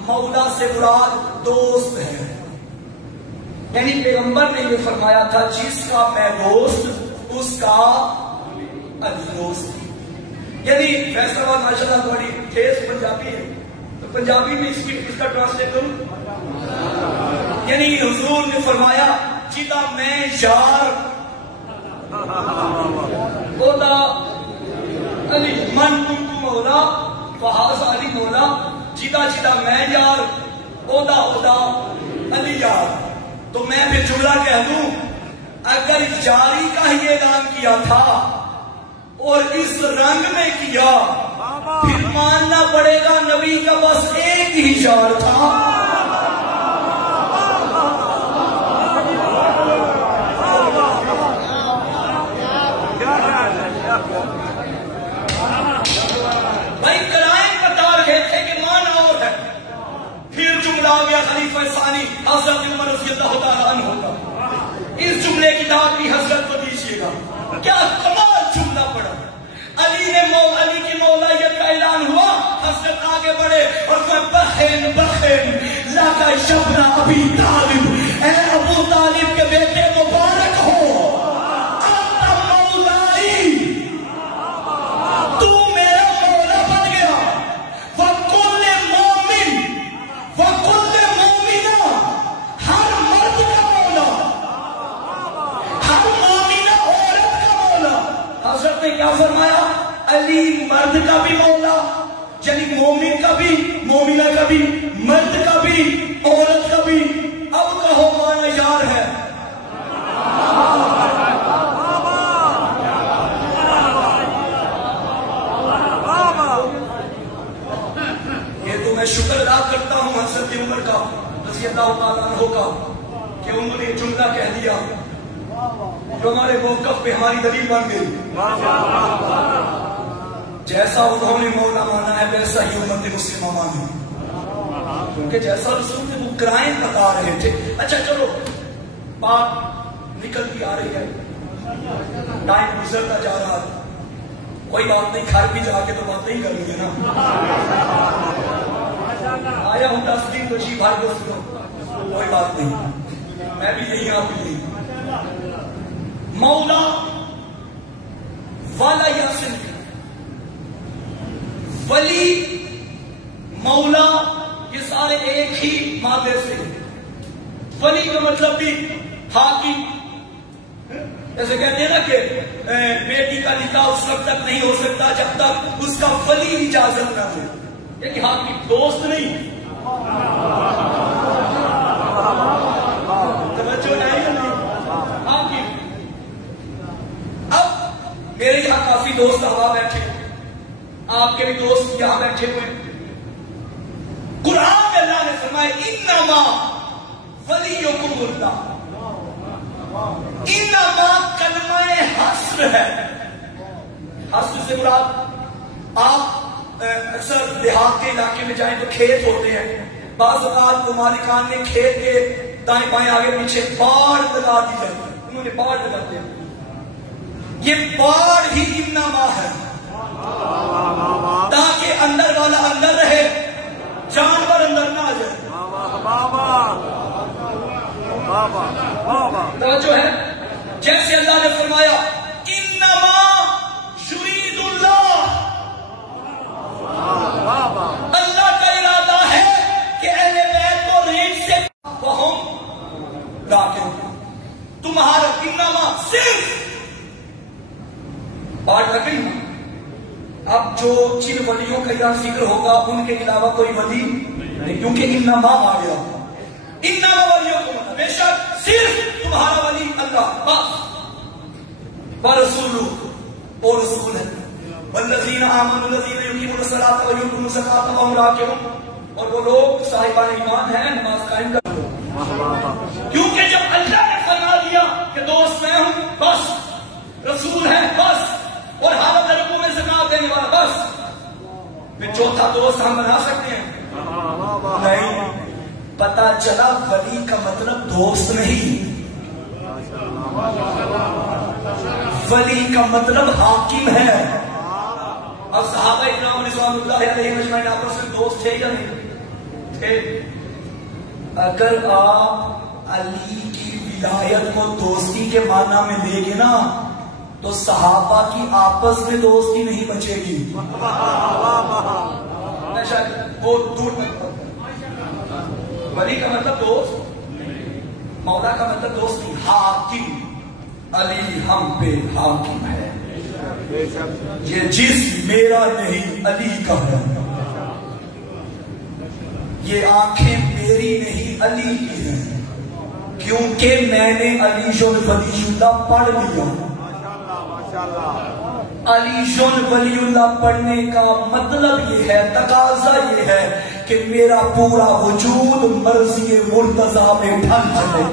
مولا سے مراد دوست ہے. یعنی پیغمبر نے یہ فرمایا تھا جس کا میں دوست اس کا علی دوست. یعنی فیصلہ باد ماشاء اللہ بڑی تیز پنجابی ہے، تو پنجابی میں اس کا ٹرانسلیٹ کروں. یعنی حضور نے فرمایا جدا میں یار اودا علی من کنتو مولا فہذا علی مولا، جدا جدا میں یار اودا اودا علی یار. تو میں پھر جملہ کہہ دوں، اگر یاری کا ہی اعلان کیا تھا اور اس رنگ میں کیا پھر ماننا پڑے گا نبی کا بس ایک ہی یار تھا. بھائی کرائم بتا رہے تھے کہ مانا اور ہے، پھر جملہ آ گیا خلیفہ ثانی حضرت عمر رضی اللہ تعالیٰ عنہ ہوگا. اس جملے کی داد بھی حضرت کو دیجیے گا. کیا کمال جملہ پڑا. علی کی مولیت کا اعلان ہوا، حضرت آگے بڑھے اور بخن بخن لکا یبن ابی طالب، اے ابو طالب کے بیٹے مبارک ہو، کیا فرمایا؟ علی مرد کا بھی مولا، یعنی مومن کا بھی، مومنہ کا بھی، مرد کا بھی، عورت کا بھی. اب کہو مانا یار ہے. یہ تو میں شکر ادا کرتا ہوں حضرت عمر کا رضی اللہ تعالیٰ عنہ کا کہ انہوں نے جملہ کہہ دیا جو ہمارے موقف پہ ہماری دلیل بن گئی. جیسا انہوں نے مولا مانا ہے ویسا ہی امت مسلمہ مانی، کیونکہ جیسا رسول نے وہ کرائم بتا رہے تھے. اچھا چلو بات نکلتی آ رہی ہے، ٹائم گزرتا جا رہا ہے، کوئی بات نہیں، گھر بھی جا کے تو بات نہیں کرنی ہے نا. آیا ہوں 10 دن تو جی بھائی دوستوں، کوئی بات نہیں، میں بھی یہی آپ بھی یہی. مولا والا یاسن، ولی مولا یہ سارے ایک ہی مادے سے. ولی کا مطلب بھی حاکم، جیسے کہتے ہیں نا کہ بیٹی کا نکاح اس وقت تک نہیں ہو سکتا جب تک اس کا ولی اجازت نہ دے. یہ کہ حاکم دوست نہیں، توجہ نہیں حاکم. میرے یہاں کافی دوست ہوا بیٹھے، آپ کے بھی دوست یہاں بیٹھے ہوئے. قرآن میں اللہ نے فرمایا انما ولیکم اللہ. انما کلمہ حصر ہے. حصر سے مراد آپ اکثر دیہات کے علاقے میں جائیں تو کھیت ہوتے ہیں، بعض اوقات تو مالکان نے کھیت کے دائیں بائیں آگے پیچھے باڑ لگا دی جاتی ہے، انہوں نے باڑ لگاتے ہیں، یہ باڑ ہی انما ہے تاکہ اندر والا اندر رہے، جانور اندر نہ آ جائے۔ توجہ ہے؟ جیسے اللہ نے فرمایا انما یرید اللہ، اللہ کا ارادہ ہے کہ اہل بیت کو ریت سے وہم لاکن تمہارا انما صرف بات لگ گئی۔ اب جو جن ولیوں کا یہاں ذکر ہوگا ان کے علاوہ کوئی ولی نہیں، کیونکہ انما آ گیا، انما ولیوں کو بے شک صرف تمہارا ولی اللہ بس، ورسول اور رسول ہے، والذین آمنوا الذین یقیمون الصلاۃ ویؤتون الزکاۃ وهم راکعون، اور وہ لوگ صاحبان ایمان ہیں نماز قائم کرتے ہیں۔ کیونکہ جب اللہ نے فرما دیا کہ دوست میں ہوں بس، رسول ہے بس، اور حالت رکوع میں زکات دینے والا بس، پھر چوتھا دوست ہم بنا سکتے ہیں؟ نہیں۔ پتا چلا ولی کا مطلب دوست نہیں، ولی کا مطلب حاکم ہے۔ اب صحابہ اکرام رضوان اللہ علیہم اجمعین آپس میں دوست تھے یا نہیں تھے؟ اگر آپ علی کی ولایت کو دوستی کے معنی میں لے گے نا تو صحابہ کی آپس میں دوستی نہیں بچے گی، وہ دور تک۔ ولی کا مطلب دوست، مولا کا مطلب دوست نہیں، حاکم۔ علی ہم پہ حاکم ہے، یہ جسم میرا نہیں علی کا ہے، یہ آنکھیں میری نہیں علی کی ہیں، کیونکہ میں نے علی ولی اللہ پڑھ لیا۔ علی ولی اللہ پڑھنے کا مطلب یہ ہے، تقاضا یہ ہے کہ میرا پورا وجود مرضی مرتضیٰ میں ڈھل چلے۔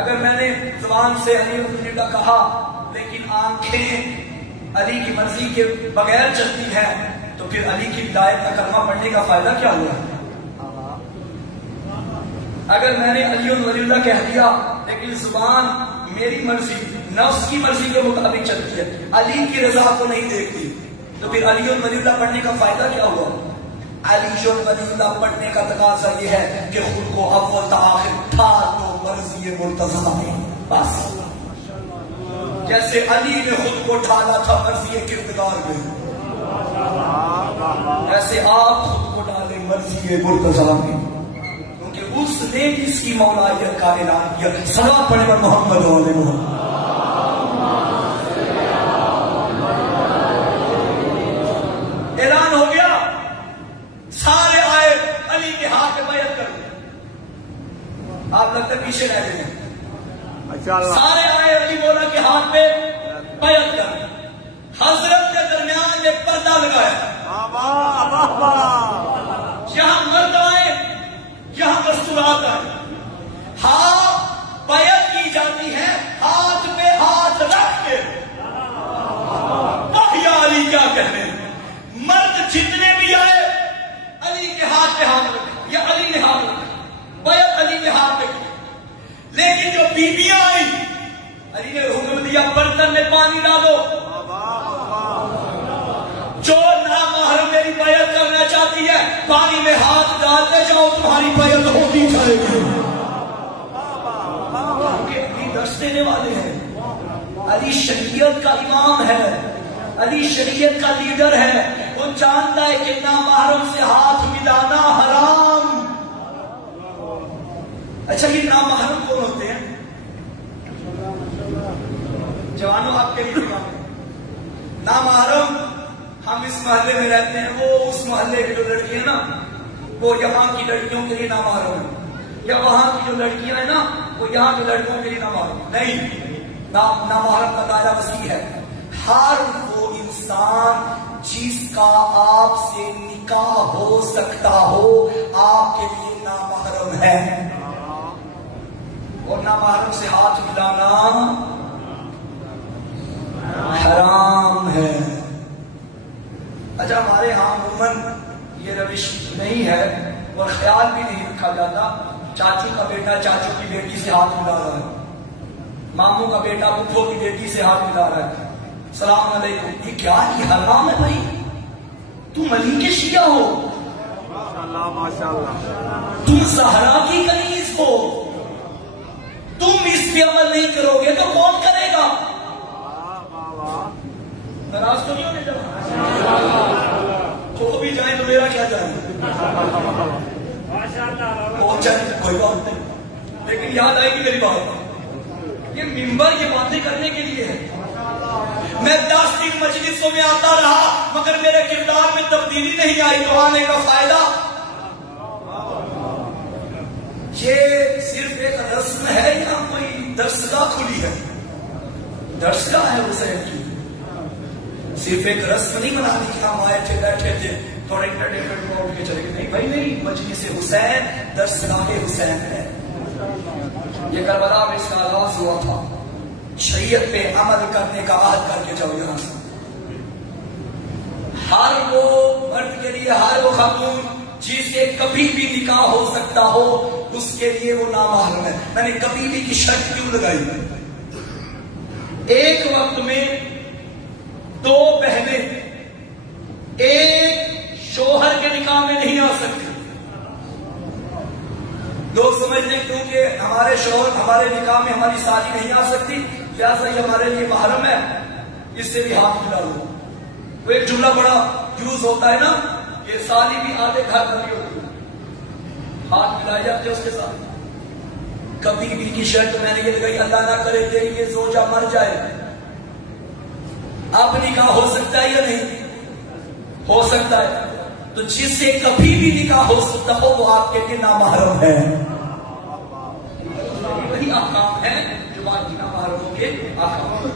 اگر میں نے زبان سے علی ولی اللہ کہا لیکن آنکھیں علی کی مرضی کے بغیر چلتی ہیں تو پھر علی کی ولایت کا کلمہ پڑھنے کا فائدہ کیا ہوا؟ اگر میں نے علی ولی اللہ کہہ دیا لیکن زبان میری مرضی نفس کی مرضی کے مطابق چلتی ہے، علی کی رضا کو نہیں دیکھتی، تو پھر علی ولی اللہ پڑھنے کا فائدہ کیا ہوا؟ علی ولی اللہ پڑھنے کا تقاضا یہ ہے کہ خود کو اول تآخر تھا تو مرضی مرتضیٰ میں بس، جیسے علی نے خود کو ڈھالا تھا مرضی کردگار میں، ایسے آپ خود کو ڈالیں مرضی مرتضیٰ میں، کیونکہ اس نے جس کی مولایت کا اعلان کیا۔ صلوات پڑھیں پر محمد و آل محمد۔ اعلان ہو گیا، سارے آئے علی کے ہاتھ پہ بیعت کر دیں، آپ لگتا ہے پیچھے رہ گئے ہیں، سارے آئے علی مولا کے ہاتھ پہ بیعت کر دیں، حضرت کے درمیان میں پردہ لگایا، یہاں مرد آئے یہاں مستورات آئے، ہاتھ بیعت کی جاتی ہے ہاتھ پہ ہاتھ رکھ کے، یا علی کیا کہنے، مرد جتنے بھی آئے علی کے ہاتھ پہ ہاتھ رکھے یا علی نے ہاتھ رکھے، بیعت علی کے ہاتھ پہ کی، لیکن جو بیویاں آئی علی نے حکم دیا برتن میں پانی ڈالو، جو نامحرم میری بیعت کرنا چاہتی ہے پانی میں ہاتھ ڈالتے جاؤ، تمہاری بیعت ہوتی جائے گی، علی درس دینے والے ہیں، علی شریعت کا امام ہے، علی شریعت کا لیڈر ہے، وہ جانتا ہے کہ نامحرم سے ہاتھ ملانا حرام۔ اچھا یہ نامحرم کون ہوتے ہیں؟ جوانوں آپ کے لیے نامحرم، ہم اس محلے میں رہتے ہیں، وہ اس محلے کی جو لڑکی ہے نا وہ یہاں کی لڑکیوں کے لیے نامحرم ہے، یا وہاں کی جو لڑکیاں ہیں نا وہ یہاں کے لڑکوں کے لیے نامحرم نہیں۔ نامحرم کا دائرہ وسیع ہے، ہر وہ انسان جس کا آپ سے نکاح ہو سکتا ہو آپ کے لیے نامحرم ہے، اور نامحرم سے ہاتھ ملانا حرام ہے۔ اچھا ہمارے ہاں عموماً یہ روش نہیں ہے اور خیال بھی نہیں رکھا جاتا. چاچو کا بیٹا چاچو کی بیٹی سے ہاتھ ملا رہا ہے, ماموں کا بیٹا پھوپھو کی بیٹی سے ہاتھ ملا رہا ہے, سلام علیکم. یہ کیا حرام ہے بھائی؟ تم علی کے شیعہ ہو, تم زہرا کی کنیز ہو, تم اس پہ عمل نہیں کرو گے تو کون کرے گا؟ ناراض تو نہیں ہونے جاؤ, تو بھی جائیں تو میرا کیا جائیں, کوئی بات نہیں, لیکن یاد آئے گی میری بات. یہ ممبر یہ باتیں کرنے کے لیے ہے. میں 10 دن مجلسوں میں آتا رہا مگر میرے کردار میں تبدیلی نہیں آئی, تو آنے کا فائدہ؟ یہ صرف ایک رسم ہے یا کوئی درسگاہ کھلی ہے؟ درسگاہ ہے حسین کی, صرف ایک رسم نہیں بنانی کہ ہم آئے تھے بیٹھے تھے تھوڑا انٹرٹینمنٹ میں اٹھ کے چلے گئے. نہیں بھائی نہیں, مجلس حسین درسگاہ حسین ہے. یہ کربلا میں اس کا آغاز ہوا تھا. شریعت پہ عمل کرنے کا عہد کر کے جاؤ یہاں سے. ہر وہ مرد کے لیے, ہر وہ خاتون جس سے کبھی بھی نکاح ہو سکتا ہو, اس کے لیے وہ نامحرم ہے. میں نے کبھی بھی کی شرط کیوں لگائی؟ ایک وقت میں 2 بہنیں ایک شوہر کے نکاح میں نہیں آ سکتی. لوگ سمجھتے ہیں کیونکہ ہمارے شوہر ہمارے نکاح میں ہماری سالی نہیں آ سکتی لہٰذا یہ ہمارے لیے محرم ہے, اس سے بھی ہاتھ ملا لو. وہ ایک جملہ بڑا یوز ہوتا ہے نا, یہ سالی بھی آدھے گھر بھری ہوتی ہے, ہاتھ ملائے جاتے اس کے ساتھ. کبھی بھی کی شرط میں نے یہ لگائی, اللہ نہ کرے تیری یہ زوجہ مر جائے. اب نکاح ہو سکتا ہے یا نہیں ہو سکتا ہے؟ تو جس سے کبھی بھی نکاح ہو سکتا ہو وہ آپ کے لیے نامحرم ہے. وہی احکام ہے جو باقی نامحرموں کے احکام.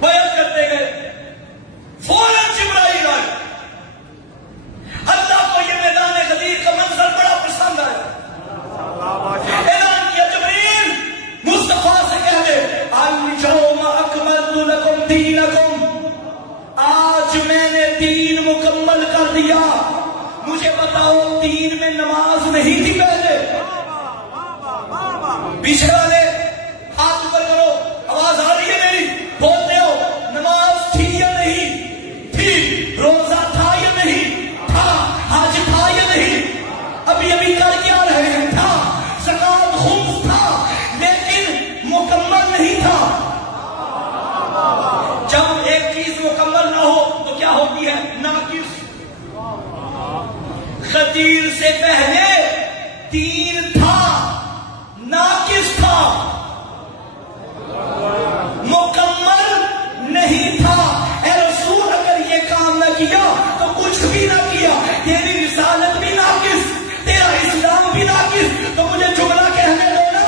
بیعت کرتے گئے, فوراً جبرائیل آئے. اللہ کو یہ میدان غدیر کا منظر بڑا پسند آیا. اعلان کیا, جبرائیل مصطفیٰ سے کہہ دے, اليوم اکملت لکم دینکم, آج میں نے دین مکمل کر دیا. مجھے بتاؤ دین میں نماز نہیں تھی پہلے؟ پیچھے والے ہاتھ اوپر کرو, آواز آ رہی ہے میری؟ بولتے ہو نماز تھی یا نہیں تھی؟ روزہ تھا یا نہیں تھا؟ حج تھا یا نہیں؟ ابھی ابھی کر کیا رہے ہیں؟ تھا. زکات خمس تھا لیکن مکمل نہیں تھا. جب ایک چیز مکمل نہ ہو تو کیا ہوتی ہے؟ ناقص. غدیر سے پہلے دین تھا, ناقص تھا, مکمل نہیں تھا. اے رسول اگر یہ کام نہ کیا تو کچھ بھی نہ کیا. تیری رسالت بھی ناقص, تیرا اسلام بھی ناقص. تو مجھے جملہ کہنے دو نا,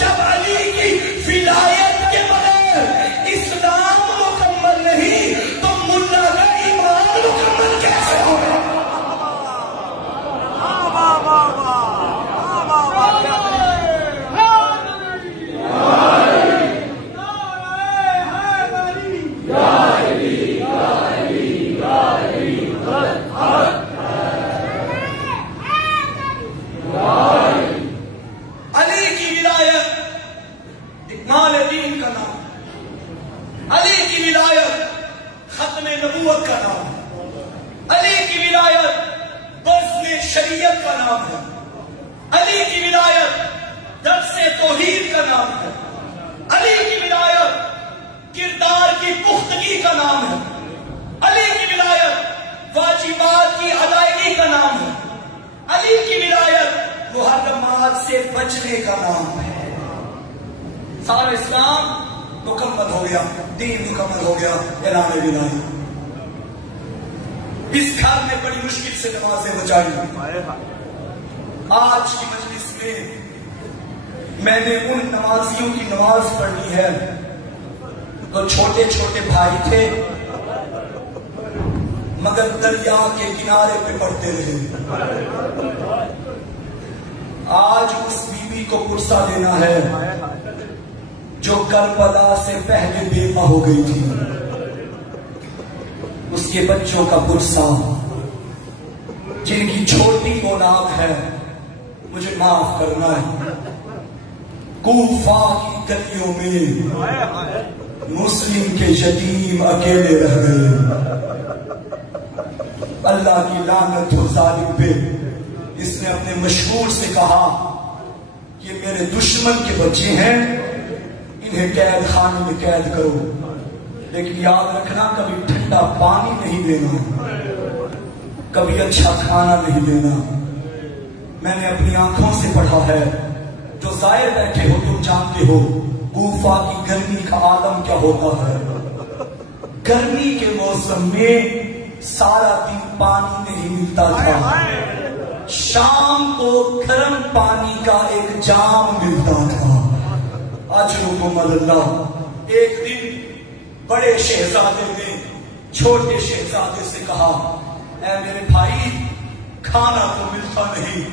جب علی کی ولایت کے بغیر اسلام مکمل نہیں تو ملا کا ایمان مکمل کیسے ہوگا؟ علی کی ولایت اکمال دین کا نام, علی کی ولایت ختم نبوت کا نام, علی کی ولایت بزم شریعت کا نام ہے, علی کی ولایت درس توحید کا نام ہے, علی کی ولایت کردار کی پختگی کا نام ہے, علی کی ولایت واجبات کی ادائیگی کا نام ہے, علی کی ولایت محرمات سے بچنے کا نام ہے. سارا اسلام مکمل ہو گیا, دین مکمل ہو گیا, اعلان ولایت. اس گھر میں بڑی مشکل سے نمازیں بچائی. آج کی مجلس میں نے ان نمازیوں کی نماز پڑھنی ہے تو چھوٹے چھوٹے بھائی تھے مگر دریا کے کنارے پہ پڑھتے رہے. آج اس بیوی کو پرسہ دینا ہے جو کربلا سے پہلے بیوہ ہو گئی تھی. اس اس کے بچوں کا پرسا جن کی چھوٹی اولاد ہے مجھے معاف کرنا ہے. کوفہ کی گلیوں میں مسلم کے یتیم اکیلے رہ گئے. اللہ کی لعنت ہو ظالم پہ. اس نے اپنے مشہور سے کہا یہ میرے دشمن کے بچے ہیں, انہیں قید خانے میں قید کرو, لیکن یاد رکھنا کبھی ٹھنڈا پانی نہیں دینا, کبھی اچھا کھانا نہیں دینا. میں نے اپنی آنکھوں سے پڑھا ہے, جو ظاہر بیٹھے ہو تم جانتے ہو کوفہ کی گرمی کا عالم کیا ہوتا ہے. گرمی کے موسم میں سارا دن پانی نہیں ملتا تھا, شام کو گرم پانی کا ایک جام ملتا تھا. اجرکم اللہ. ایک دن بڑے شہزادے نے چھوٹے شہزادے سے کہا اے میرے بھائی کھانا تو ملتا نہیں,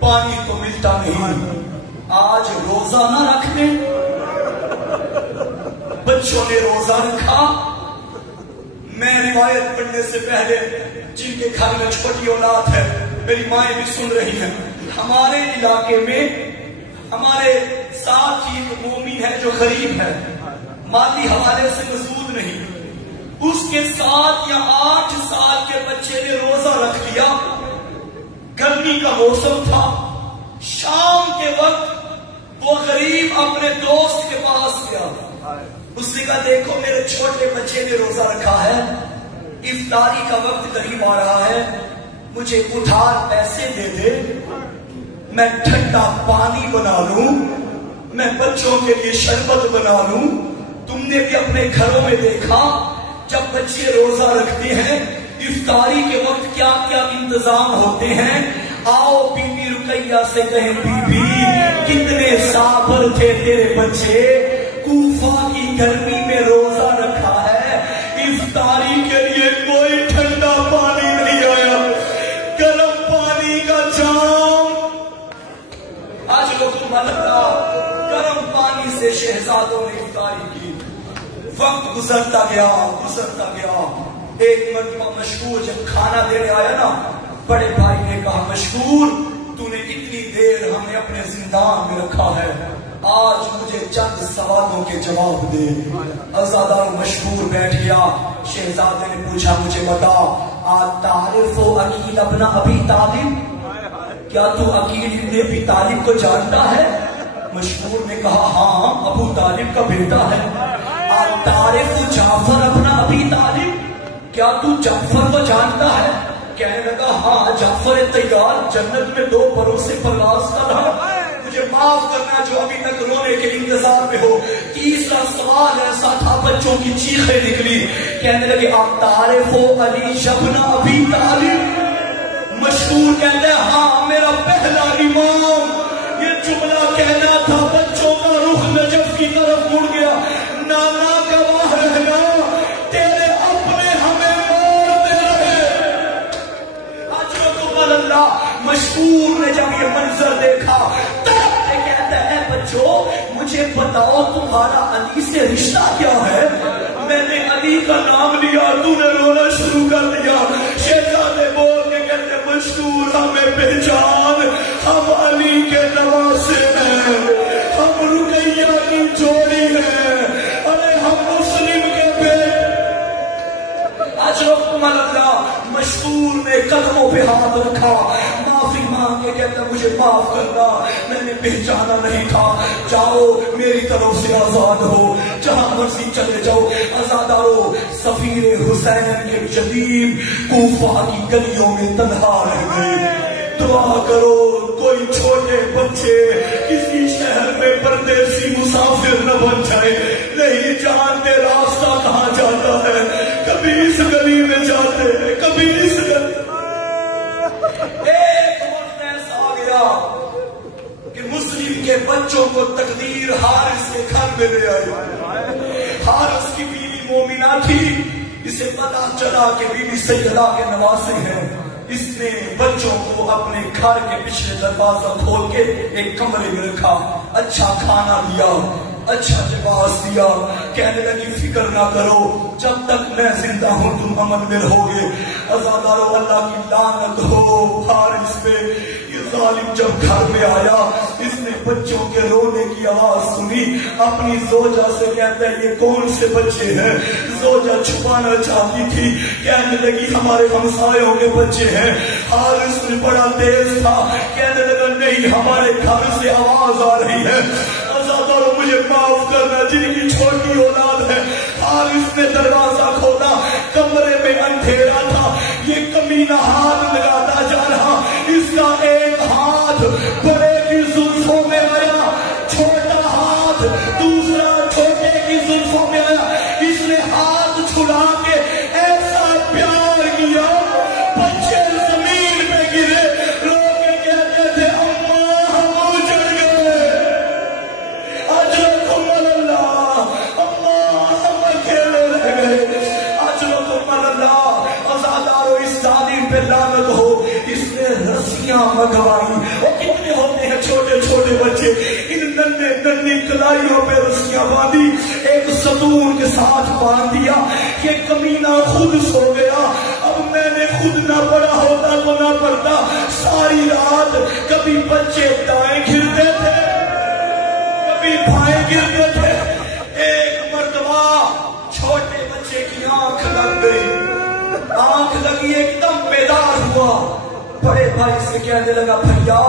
پانی تو ملتا نہیں, آج روزہ نہ رکھنے. بچوں نے روزہ رکھا. میں روایت پڑھنے سے پہلے جن کے گھر میں چھوٹی اولاد ہے میری مائیں بھی سن رہی ہیں, ہمارے علاقے میں ہمارے ساتھ ہی ایک مومن ہے جو غریب ہے, مالی حوالے سے مسعود نہیں, اس کے 7 یا 8 سال کے بچے نے روزہ رکھ لیا. گرمی کا موسم تھا, شام کے وقت وہ غریب اپنے دوست کے پاس گیا. اس نے کہا دیکھو میرے چھوٹے بچے نے روزہ رکھا ہے, افطاری کا وقت قریب آ رہا ہے, مجھے ادھار پیسے دے دے, میں ٹھنڈا پانی بنا لوں, میں بچوں کے لیے شربت بنا لوں. تم نے بھی اپنے گھروں میں دیکھا جب بچے روزہ رکھتے ہیں افطاری کے وقت کیا کیا انتظام ہوتے ہیں. آؤ بی بی رقیہ سے کہیں بی بی کتنے صابر تھے تیرے بچے, کوفہ کی گرمی میں روزہ رکھا ہے, افطاری کے لیے کوئی ٹھنڈا پانی نہیں آیا, گرم پانی کا جام. آج لوگوں لگتا گرم پانی سے شہزادوں نے افطاری کی. وقت گزرتا گیا گزرتا گیا. ایک مرتبہ مشہور جب کھانا دینے آیا نا, بڑے بھائی نے کہا مشہور تو نے اتنی دیر ہمیں اپنے زندان میں رکھا ہے, آج مجھے چند سوالوں کے جواب دے. عزادار مشہور بیٹھ گیا. شہزادے نے پوچھا مجھے بتا تعارف و عقیل ابن ابی طالب, کیا تو عقیل ابن ابی طالب کو جانتا ہے؟ مشہور نے کہا ہاں ابو طالب کا بیٹا ہے. تعارف جعفر ابن ابی طالب, کیا تو جعفر کو جانتا ہے؟ کہنے لگا ہاں جعفر طیار جنت میں 2 پروں سے پرواز کر رہا. مجھے معاف کرنا جو ابھی تک رونے کے انتظار میں ہو. تیسرا سوال ایسا تھا بچوں کی چیخیں نکلی. کہنے لگے آپ تعارف علی ابن ابی طالب. مشہور کہتے ہیں ہاں میرا پہلا امام. یہ جملہ کہنا تھا بچوں کا رخ نجف کی طرف مڑ گیا. نانا گواہ رہنا تیرے اپنے ہمیں مارتے رہے. اللہ مشہور نے جب یہ منظر دیکھا کہتا ہے بچوں مجھے بتاؤ تمہارا علی سے رشتہ کیا ہے؟ میں نے علی کا نام لیا, تو نے رونا شروع کر دیا. شہزادے بول کے کہتے مشہور ہمیں پہچان, ہم علی کے نواسے ہیں, ہم رقیہ کی جوڑی ہیں, ارے ہم مسلم کے بیٹے. اجرکم اللہ. مشہور نے قدموں پہ ہاتھ رکھا, معافی مانگ کے کہتا مجھے معاف کرنا, میں نے پہچانا نہیں تھا, جاؤ میری طرف سے آزاد ہو, جہاں مرضی چلے جاؤ. آزادارو سفیر حسین کے یتیم کوفہ کی گلیوں میں تنہا رہ گئے. دعا کرو کوئی چھوٹے بچے کسی شہر میں پردیسی مسافر نہ بن جائے. نہیں جانتے راستہ کہاں جاتا ہے, کبھی اس گلی میں جاتے ہیں کبھی اس گلی. ایک وقت ایسا آ گیا کہ مسلم کے بچوں کو تقدیر حارث کے گھر میں لے آئی. حارث کی بیوی مومنہ تھی, اسے پتا چلا کہ بیوی سیدہ کے نواسے ہیں. اس نے بچوں کو اپنے گھر کے پچھلے دروازہ کھول کے ایک کمرے میں رکھا, اچھا کھانا دیا. اچھا لباس دیا. کہنے لگی فکر نہ کرو جب تک میں زندہ ہوں تم امن میں رہو گے. عزادارو اللہ کی لعنت ہو حارث پہ. یہ ظالم جب گھر میں آیا اس نے بچوں کے رونے کی آواز سنی. اپنی زوجہ سے کہتا ہے یہ کون سے بچے ہیں؟ زوجہ چھپانا چاہتی تھی. کہنے لگی ہمارے ہمسایوں کے بچے ہیں. حارث میں بڑا تیز تھا. کہنے لگا نہیں ہمارے گھر سے آواز آ رہی ہے. عزادارو مجھے معاف کرنا جن کی چھوٹی اولاد ہے. حارث نے دروازہ کھولا. کمرے میں اندھیرا تھا. یہ کمینہ ہاتھ لگاتا جا رہا. اس کا ایک ہاتھ بڑے کی زلفوں میں آیا, چھوٹا ہاتھ دوسرا چھوٹے کی زلفوں میں آیا. اس نے ہاتھ چھڑا کے ایسا پیار کیا بچے زمین پہ گرے. لوگ کہتے تھے اماں ہم اجڑ گئے, اجرکم اللہ, اماں ہم اکیلے رہ گئے, اجرکم اللہ. عزادارو اس ظالم پہ لعنت ہو. اس نے رسیاں منگوائی. وہ کتنے ہوتے ہیں چھوٹے چھوٹے بچے, ان ننھے ننھی کلائیوں پہ رسیاں باندھی, ایک ستون کے ساتھ باندھ دیا. یہ کمینہ خود سو گیا. اب میں نے خود نہ پڑا ہوتا تو نہ پڑتا. ساری رات کبھی بچے دائیں گرتے تھے کبھی بھائیں گرتے تھے. ایک مرتبہ چھوٹے بچے کی آنکھ لگ گئی. آنکھ لگی ایک دم بیدار ہوا. بڑے بھائی سے کہنے لگا بھیا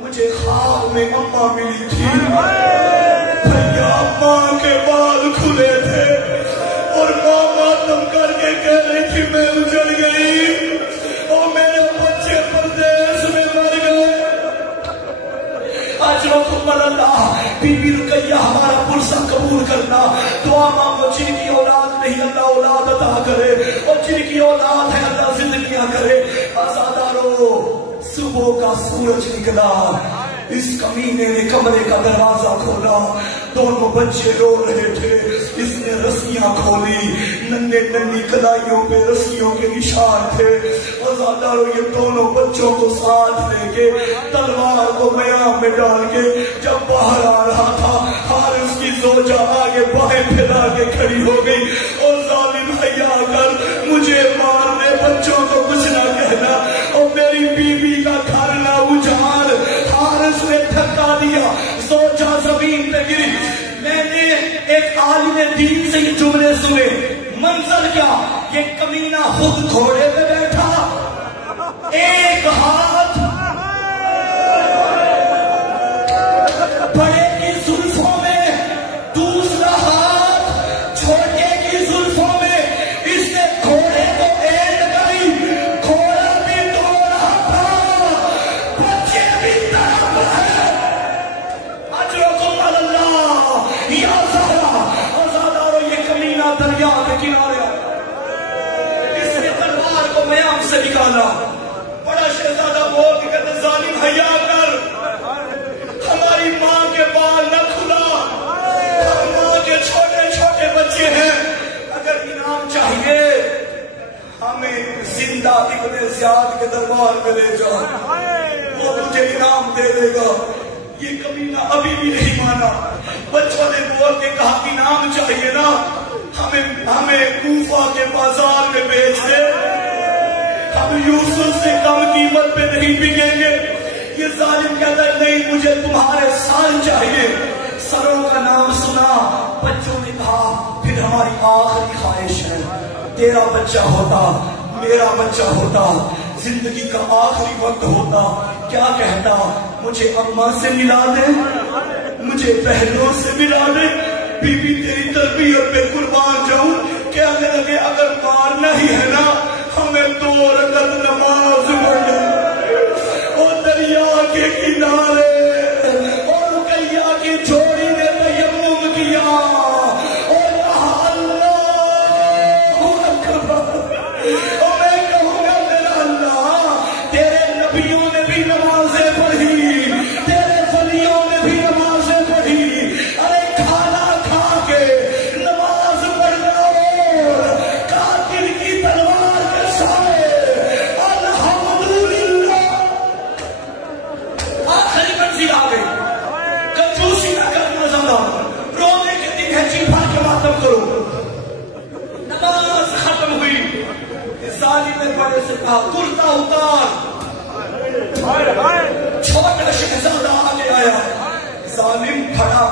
مجھے خواب میں اماں ملی تھی. بھیا ماں کے بال کھلے تھے اور ماں ماتم کر کے کہہ رہی تھی میں اجڑ گئی اور میرے بچے پردیس میں مر گئے. اجرکم اللہ. بی بی رقیہ ہمارا پرسہ قبول کرنا. دعا مانگو جن کی اولاد نہیں اللہ اولاد عطا کرے اور جن کی اولاد ہے اللہ زندگیاں کرے. عزادارو صبح کا سورج نکلا. اس کمینے نے کمرے کا دروازہ کھولا. دونوں بچے رو رہے تھے. اس نے رسیاں کھولی. ننھے ننھی کلائیوں پہ رسیوں کے نشان تھے. عزادارو یہ دونوں بچوں کو ساتھ لے کے تلوار کو میام میں ڈال کے جب باہر آ رہا تھا حارث کی زوجہ آگے باہیں پھیلا کے کھڑی ہو گئی. اور ظالم حیا کر مجھے مارنے بچوں کو کچھ نہ کہنا اور میری بیوی کا گھر نہ اجاڑ. حارث نے دھکا دیا. زوجہ زمین پہ گری. میں نے ایک عالم دین سے یہ جملے سنے. منظر کیا, یہ کمینہ خود گھوڑے پہ بیٹھا, ایک ہاتھ بڑے کی زلفوں میں, دوسرا ہاتھ چھوٹے کی زلفوں میں. اس نے گھوڑے کو ایڑ لگائی. گھوڑا بھی دوڑ رہا تھا, بچے بھی تڑپ رہے. اجرکم اللہ یا زہرا. عزادارو یہ کمینہ دریا کے کنارے آیا. اس نے تلوار کو میام سے نکالا. بڑا شہزادہ بول کے کہتے ظالم حیا کر, ہماری ماں کے بال نہ کھلا, ہم ماں کے چھوٹے چھوٹے بچے ہیں. اگر انعام چاہیے ہمیں زندہ ابن زیاد کے دربار میں لے جا, وہ تجھے انعام دے دے گا. یہ کمینہ ابھی بھی نہیں مانا. بچوں نے بول کے کہا انعام چاہیے نا, ہمیں کوفہ کے بازار میں بیچ دے, ہم یوسف سے کم قیمت پہ نہیں بکیں گے. یہ ظالم کہتا ہے نہیں مجھے تمہارے سال چاہیے. سروں کا نام سنا. بچوں نے کہا پھر ہماری آخری خواہش ہے تیرا بچہ ہوتا, میرا بچہ ہوتا, زندگی کا آخری وقت ہوتا. کیا کہتا, مجھے اماں سے ملا دے, مجھے بہنوں سے ملا دے, بی بی تیری تربیت پہ قربان جاؤں. کہنے لگے اگر مارنا ہی ہے نا ہمیں 2 رکعت نماز پڑھنا اور دریا کے کنارے. اور رقیہ کی جوڑی نے تیمم کیا اور کہا اللہ اکبر. اور میں کہوں گا میرا اللہ, تیرے نبیوں نے بھی نمازیں پڑھی, تیرے ولیوں نے بھی نمازیں پڑھی. ارے کھانا کھا کے نماز پڑھنا اور قاتل کی تلوار کے سائے. الحمدللہ. آخری منزل آ گئی. کنجوسی نہ کرنا زیادہ,